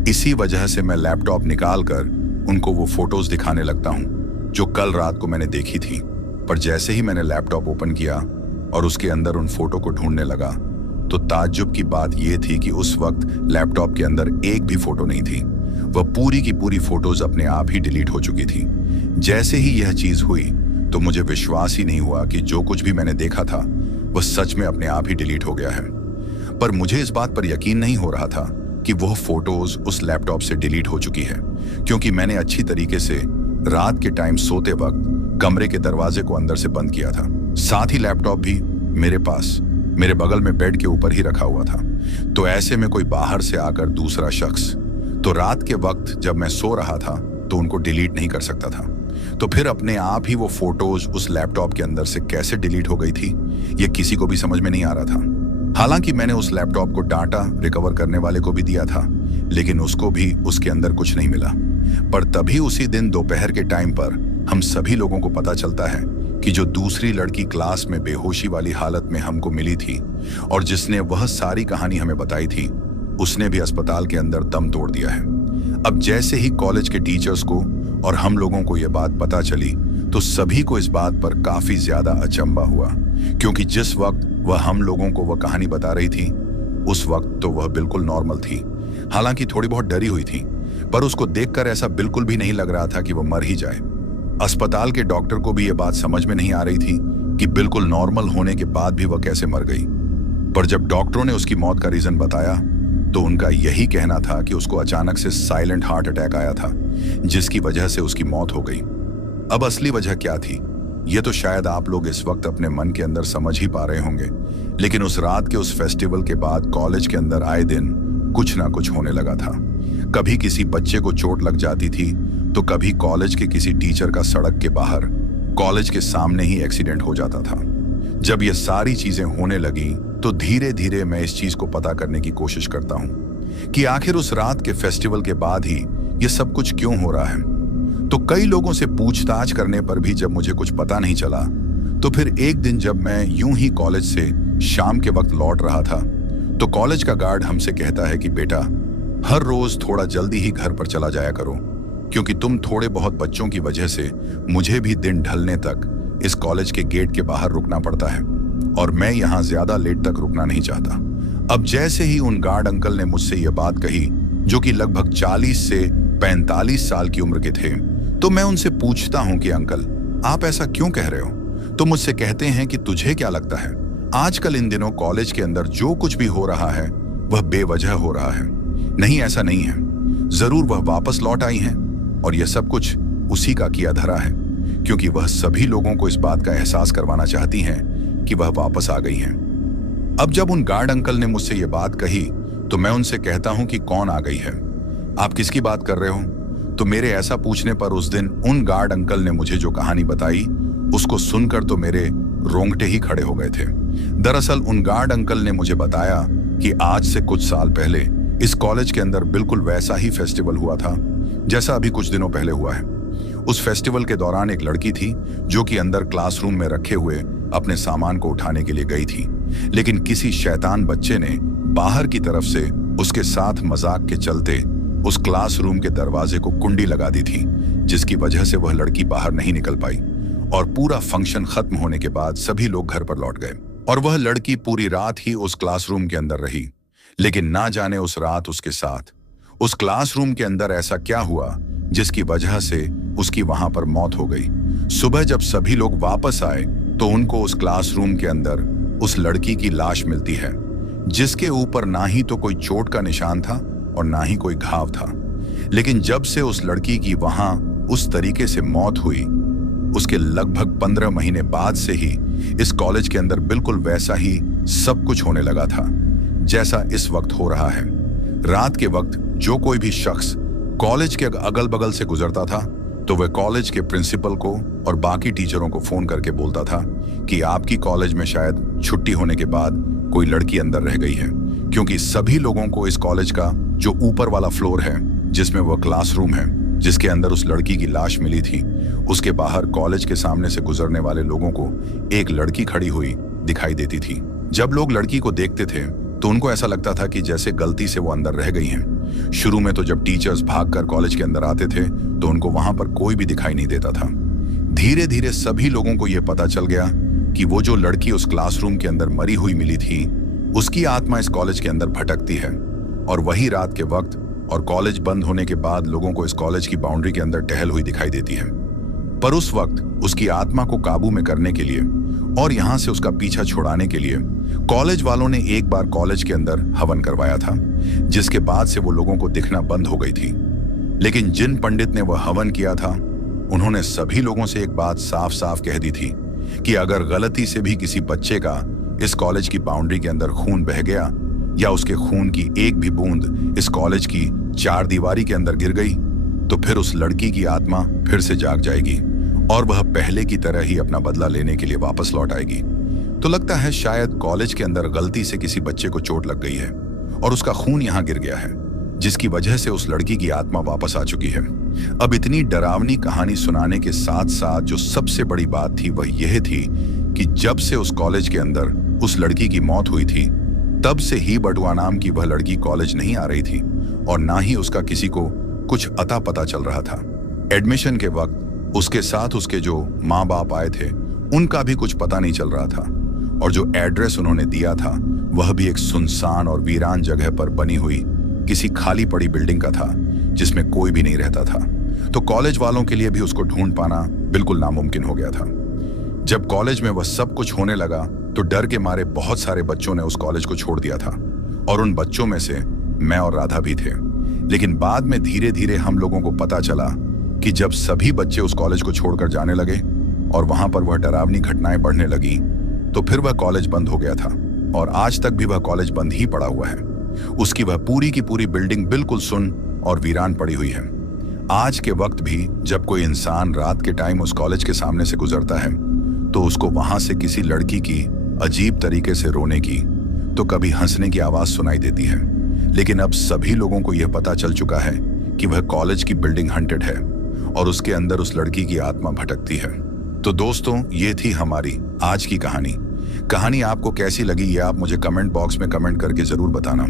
इसी वजह से मैं लैपटॉप निकालकर उनको वो फोटोज दिखाने लगता हूं जो कल रात को मैंने देखी थी। पर जैसे ही मैंने लैपटॉप ओपन किया और उसके अंदर उन फोटो को ढूंढने लगा तो ताज्जुब की बात यह थी कि उस वक्त लैपटॉप के अंदर एक भी फोटो नहीं थी। वह पूरी की पूरी फोटोज अपने आप ही डिलीट हो चुकी थी। जैसे ही यह चीज हुई तो मुझे विश्वास ही नहीं हुआ कि जो कुछ भी मैंने देखा था वह सच में अपने आप ही डिलीट हो गया है। पर मुझे इस बात पर यकीन नहीं हो रहा था कि वह फोटोज उस लैपटॉप से डिलीट हो चुकी है, क्योंकि मैंने अच्छी तरीके से रात के टाइम सोते वक्त कमरे के दरवाजे को अंदर से बंद किया था। साथ ही लैपटॉप भी मेरे पास मेरे बगल में बेड के ऊपर ही रखा हुआ था। तो ऐसे में कोई बाहर से आकर दूसरा शख्स तो रात के वक्त जब मैं सो रहा था तो उनको डिलीट नहीं कर सकता था। तो फिर अपने आप ही वो फोटोज उस लैपटॉप के अंदर से कैसे डिलीट हो गई थी ये किसी को भी समझ में नहीं आ रहा था। हालांकि मैंने उस लैपटॉप को डाटा रिकवर करने वाले को भी दिया था, लेकिन उसको भी उसके अंदर कुछ नहीं मिला। पर तभी उसी दिन दोपहर के टाइम पर हम सभी लोगों को पता चलता है कि जो दूसरी लड़की क्लास में बेहोशी वाली हालत में हमको मिली थी और जिसने वह सारी कहानी हमें बताई थी, उसने भी अस्पताल के अंदर दम तोड़ दिया है। अब जैसे ही कॉलेज के टीचर्स को और हम लोगों को यह बात पता चली तो सभी को इस बात पर काफी ज्यादा अचंभा हुआ, क्योंकि जिस वक्त वह हम लोगों को वह कहानी बता रही थी उस वक्त तो वह बिल्कुल नॉर्मल थी। हालांकि थोड़ी बहुत डरी हुई थी, पर उसको देखकर ऐसा बिल्कुल भी नहीं लग रहा था कि वह मर ही जाए। अस्पताल के डॉक्टर को भी यह बात समझ में नहीं आ रही थी कि बिल्कुल नॉर्मल होने के बाद भी वह कैसे मर गई। पर जब डॉक्टरों ने उसकी मौत का रीजन बताया तो उनका यही कहना था कि उसको अचानक से साइलेंट हार्ट अटैक आया था, जिसकी वजह से उसकी मौत हो गई। अब असली वजह क्या थी ये तो शायद आप लोग इस वक्त अपने मन के अंदर समझ ही पा रहे होंगे, लेकिन उस रात के उस फेस्टिवल के बाद कॉलेज के अंदर आए दिन कुछ ना कुछ होने लगा था। कभी किसी बच्चे को चोट लग जाती थी तो कभी कॉलेज के किसी टीचर का सड़क के बाहर कॉलेज के सामने ही एक्सीडेंट हो जाता था। जब ये सारी चीजें होने लगी तो धीरे धीरे मैं इस चीज को पता करने की कोशिश करता हूं कि आखिर उस रात के फेस्टिवल के बाद ही ये सब कुछ क्यों हो रहा है। तो कई लोगों से पूछताछ करने पर भी जब मुझे कुछ पता नहीं चला तो फिर एक दिन जब मैं यूं ही कॉलेज से शाम के वक्त लौट रहा था तो कॉलेज का गार्ड हमसे कहता है कि बेटा, हर रोज थोड़ा जल्दी ही घर पर चला जाया करो, क्योंकि तुम थोड़े बहुत बच्चों की वजह से मुझे भी दिन ढलने तक इस कॉलेज के गेट के बाहर रुकना पड़ता है और मैं यहाँ ज्यादा लेट तक रुकना नहीं चाहता। अब जैसे ही उन गार्ड अंकल ने मुझसे ये बात कही, जो कि लगभग 40 से 45 साल की उम्र के थे, तो मैं उनसे पूछता हूं कि अंकल आप ऐसा क्यों कह रहे हो। तो मुझसे कहते हैं कि तुझे क्या लगता है आजकल इन दिनों कॉलेज के अंदर जो कुछ भी हो रहा है वह बेवजह हो रहा है। नहीं, ऐसा नहीं है। जरूर वह वापस लौट आई हैं और यह सब कुछ उसी का किया धरा है, क्योंकि वह सभी लोगों को इस बात का एहसास करवाना चाहती हैं कि वह वापस आ गई हैं। अब जब उन गार्ड अंकल ने मुझसे यह बात कही तो मैं उनसे कहता हूं कि कौन आ गई है, आप किसकी बात कर रहे हो। तो मेरे ऐसा पूछने पर उस दिन उन गार्ड अंकल ने मुझे जो कहानी बताई उसको सुनकर तो मेरे रोंगटे ही खड़े हो गए थे। दरअसल उन गार्ड अंकल ने मुझे बताया कि आज से कुछ साल पहले इस कॉलेज के अंदर बिल्कुल वैसा ही फेस्टिवल हुआ था जैसा अभी कुछ दिनों पहले हुआ है। उस फेस्टिवल के दौरान एक लड़की थी जो कि अंदर क्लासरूम में रखे हुए अपने सामान को उठाने के लिए गई थी, लेकिन किसी शैतान बच्चे ने बाहर की तरफ से उसके साथ मजाक के चलते उस क्लासरूम के दरवाजे को कुंडी लगा दी थी, जिसकी वजह से वह लड़की बाहर नहीं निकल पाई और पूरा फंक्शन खत्म होने के बाद सभी लोग घर पर लौट गए और वह लड़की पूरी रात ही उस क्लासरूम के अंदर रही। लेकिन ना जाने उस रात उसके साथ उस क्लासरूम के अंदर ऐसा क्या हुआ जिसकी वजह से उसकी वहां पर मौत हो गई। सुबह जब सभी लोग वापस आए तो उनको उस क्लासरूम के अंदर उस लड़की की लाश मिलती है, जिसके ऊपर ना ही तो कोई चोट का निशान था और ना ही कोई घाव था। लेकिन जब से उस लड़की की वहां उस तरीके से मौत हुई, उसके लगभग 15 महीने बाद से ही इस कॉलेज के अंदर बिल्कुल वैसा ही सब कुछ होने लगा था जैसा इस वक्त हो रहा है। रात के वक्त जो कोई भी शख्स कॉलेज के अगल बगल से गुजरता था तो वह कॉलेज के प्रिंसिपल को और बाकी टीचरों को फोन करके बोलता था कि आपकी कॉलेज में शायद छुट्टी होने के बाद कोई लड़की अंदर रह गई है, क्योंकि सभी लोगों को इस कॉलेज का जो ऊपर वाला फ्लोर है जिसमें वह क्लासरूम है जिसके अंदर उस लड़की की लाश मिली थी, उसके बाहर कॉलेज के सामने से गुजरने वाले लोगों को एक लड़की खड़ी हुई दिखाई देती थी। जब लोग लड़की को देखते थे तो उनको ऐसा लगता था कि जैसे गलती से वो अंदर रह गई हैं। शुरू में तो जब टीचर्स भागकर कॉलेज के अंदर आते थे तो उनको वहां पर कोई भी दिखाई नहीं देता था। धीरे धीरे सभी लोगों को यह पता चल गया कि वो जो लड़की उस क्लासरूम के अंदर मरी हुई मिली थी, उसकी आत्मा इस कॉलेज के अंदर भटकती है और वही रात के वक्त और कॉलेज बंद होने के बाद लोगों को इस कॉलेज की बाउंड्री के अंदर टहल हुई दिखाई देती है। पर उस वक्त उसकी आत्मा को काबू में करने के लिए और यहां से उसका पीछा छुड़ाने के लिए कॉलेज वालों ने एक बार कॉलेज के अंदर हवन करवाया था, जिसके बाद से वो लोगों को दिखना बंद हो गई थी। लेकिन जिन पंडित ने वह हवन किया था, उन्होंने सभी लोगों से एक बात साफ साफ कह दी थी कि अगर गलती से भी किसी बच्चे का इस कॉलेज की बाउंड्री के अंदर खून बह गया या उसके खून की एक भी बूंद इस कॉलेज की चार दीवारी के अंदर गिर गई तो फिर उस लड़की की आत्मा फिर से जाग जाएगी और वह पहले की तरह ही अपना बदला लेने के लिए वापस लौट आएगी। तो लगता है शायद कॉलेज के अंदर गलती से किसी बच्चे को चोट लग गई है और उसका खून यहाँ गिर गया है, जिसकी वजह से उस लड़की की आत्मा वापस आ चुकी है। अब इतनी डरावनी कहानी सुनाने के साथ साथ जो सबसे बड़ी बात थी वह यह थी कि जब से उस कॉलेज के अंदर उस लड़की की मौत हुई थी, तब से ही बटुआ नाम की वह लड़की कॉलेज नहीं आ रही थी और ना ही उसका किसी को कुछ अता पता चल रहा था। एडमिशन के वक्त उसके साथ उसके जो माँ बाप आए थे उनका भी कुछ पता नहीं चल रहा था और जो एड्रेस उन्होंने दिया था वह भी एक सुनसान और वीरान जगह पर बनी हुई किसी खाली पड़ी बिल्डिंग का था जिसमें कोई भी नहीं रहता था। तो कॉलेज वालों के लिए भी उसको ढूंढ पाना बिल्कुल नामुमकिन हो गया था। जब कॉलेज में वह सब कुछ होने लगा तो डर के मारे बहुत सारे बच्चों ने उस कॉलेज को छोड़ दिया था और उन बच्चों में से मैं और राधा भी थे। लेकिन बाद में धीरे धीरे हम लोगों को पता चला कि जब सभी बच्चे उस कॉलेज को छोड़कर जाने लगे और वहां पर वह डरावनी घटनाएं बढ़ने लगी तो फिर वह कॉलेज बंद हो गया था और आज तक भी वह कॉलेज बंद ही पड़ा हुआ है। उसकी वह पूरी की पूरी बिल्डिंग बिल्कुल सुन और वीरान पड़ी हुई है। आज के वक्त भी जब कोई इंसान रात के टाइम उस कॉलेज के सामने से गुजरता है तो उसको वहां से किसी लड़की की अजीब तरीके से रोने की तो कभी हंसने की आवाज सुनाई देती है। लेकिन अब सभी लोगों को यह पता चल चुका है कि वह कॉलेज की बिल्डिंग हंटेड है और उसके अंदर उस लड़की की आत्मा भटकती है। तो दोस्तों, ये थी हमारी आज की कहानी। कहानी आपको कैसी लगी ये आप मुझे कमेंट बॉक्स में कमेंट करके जरूर बताना।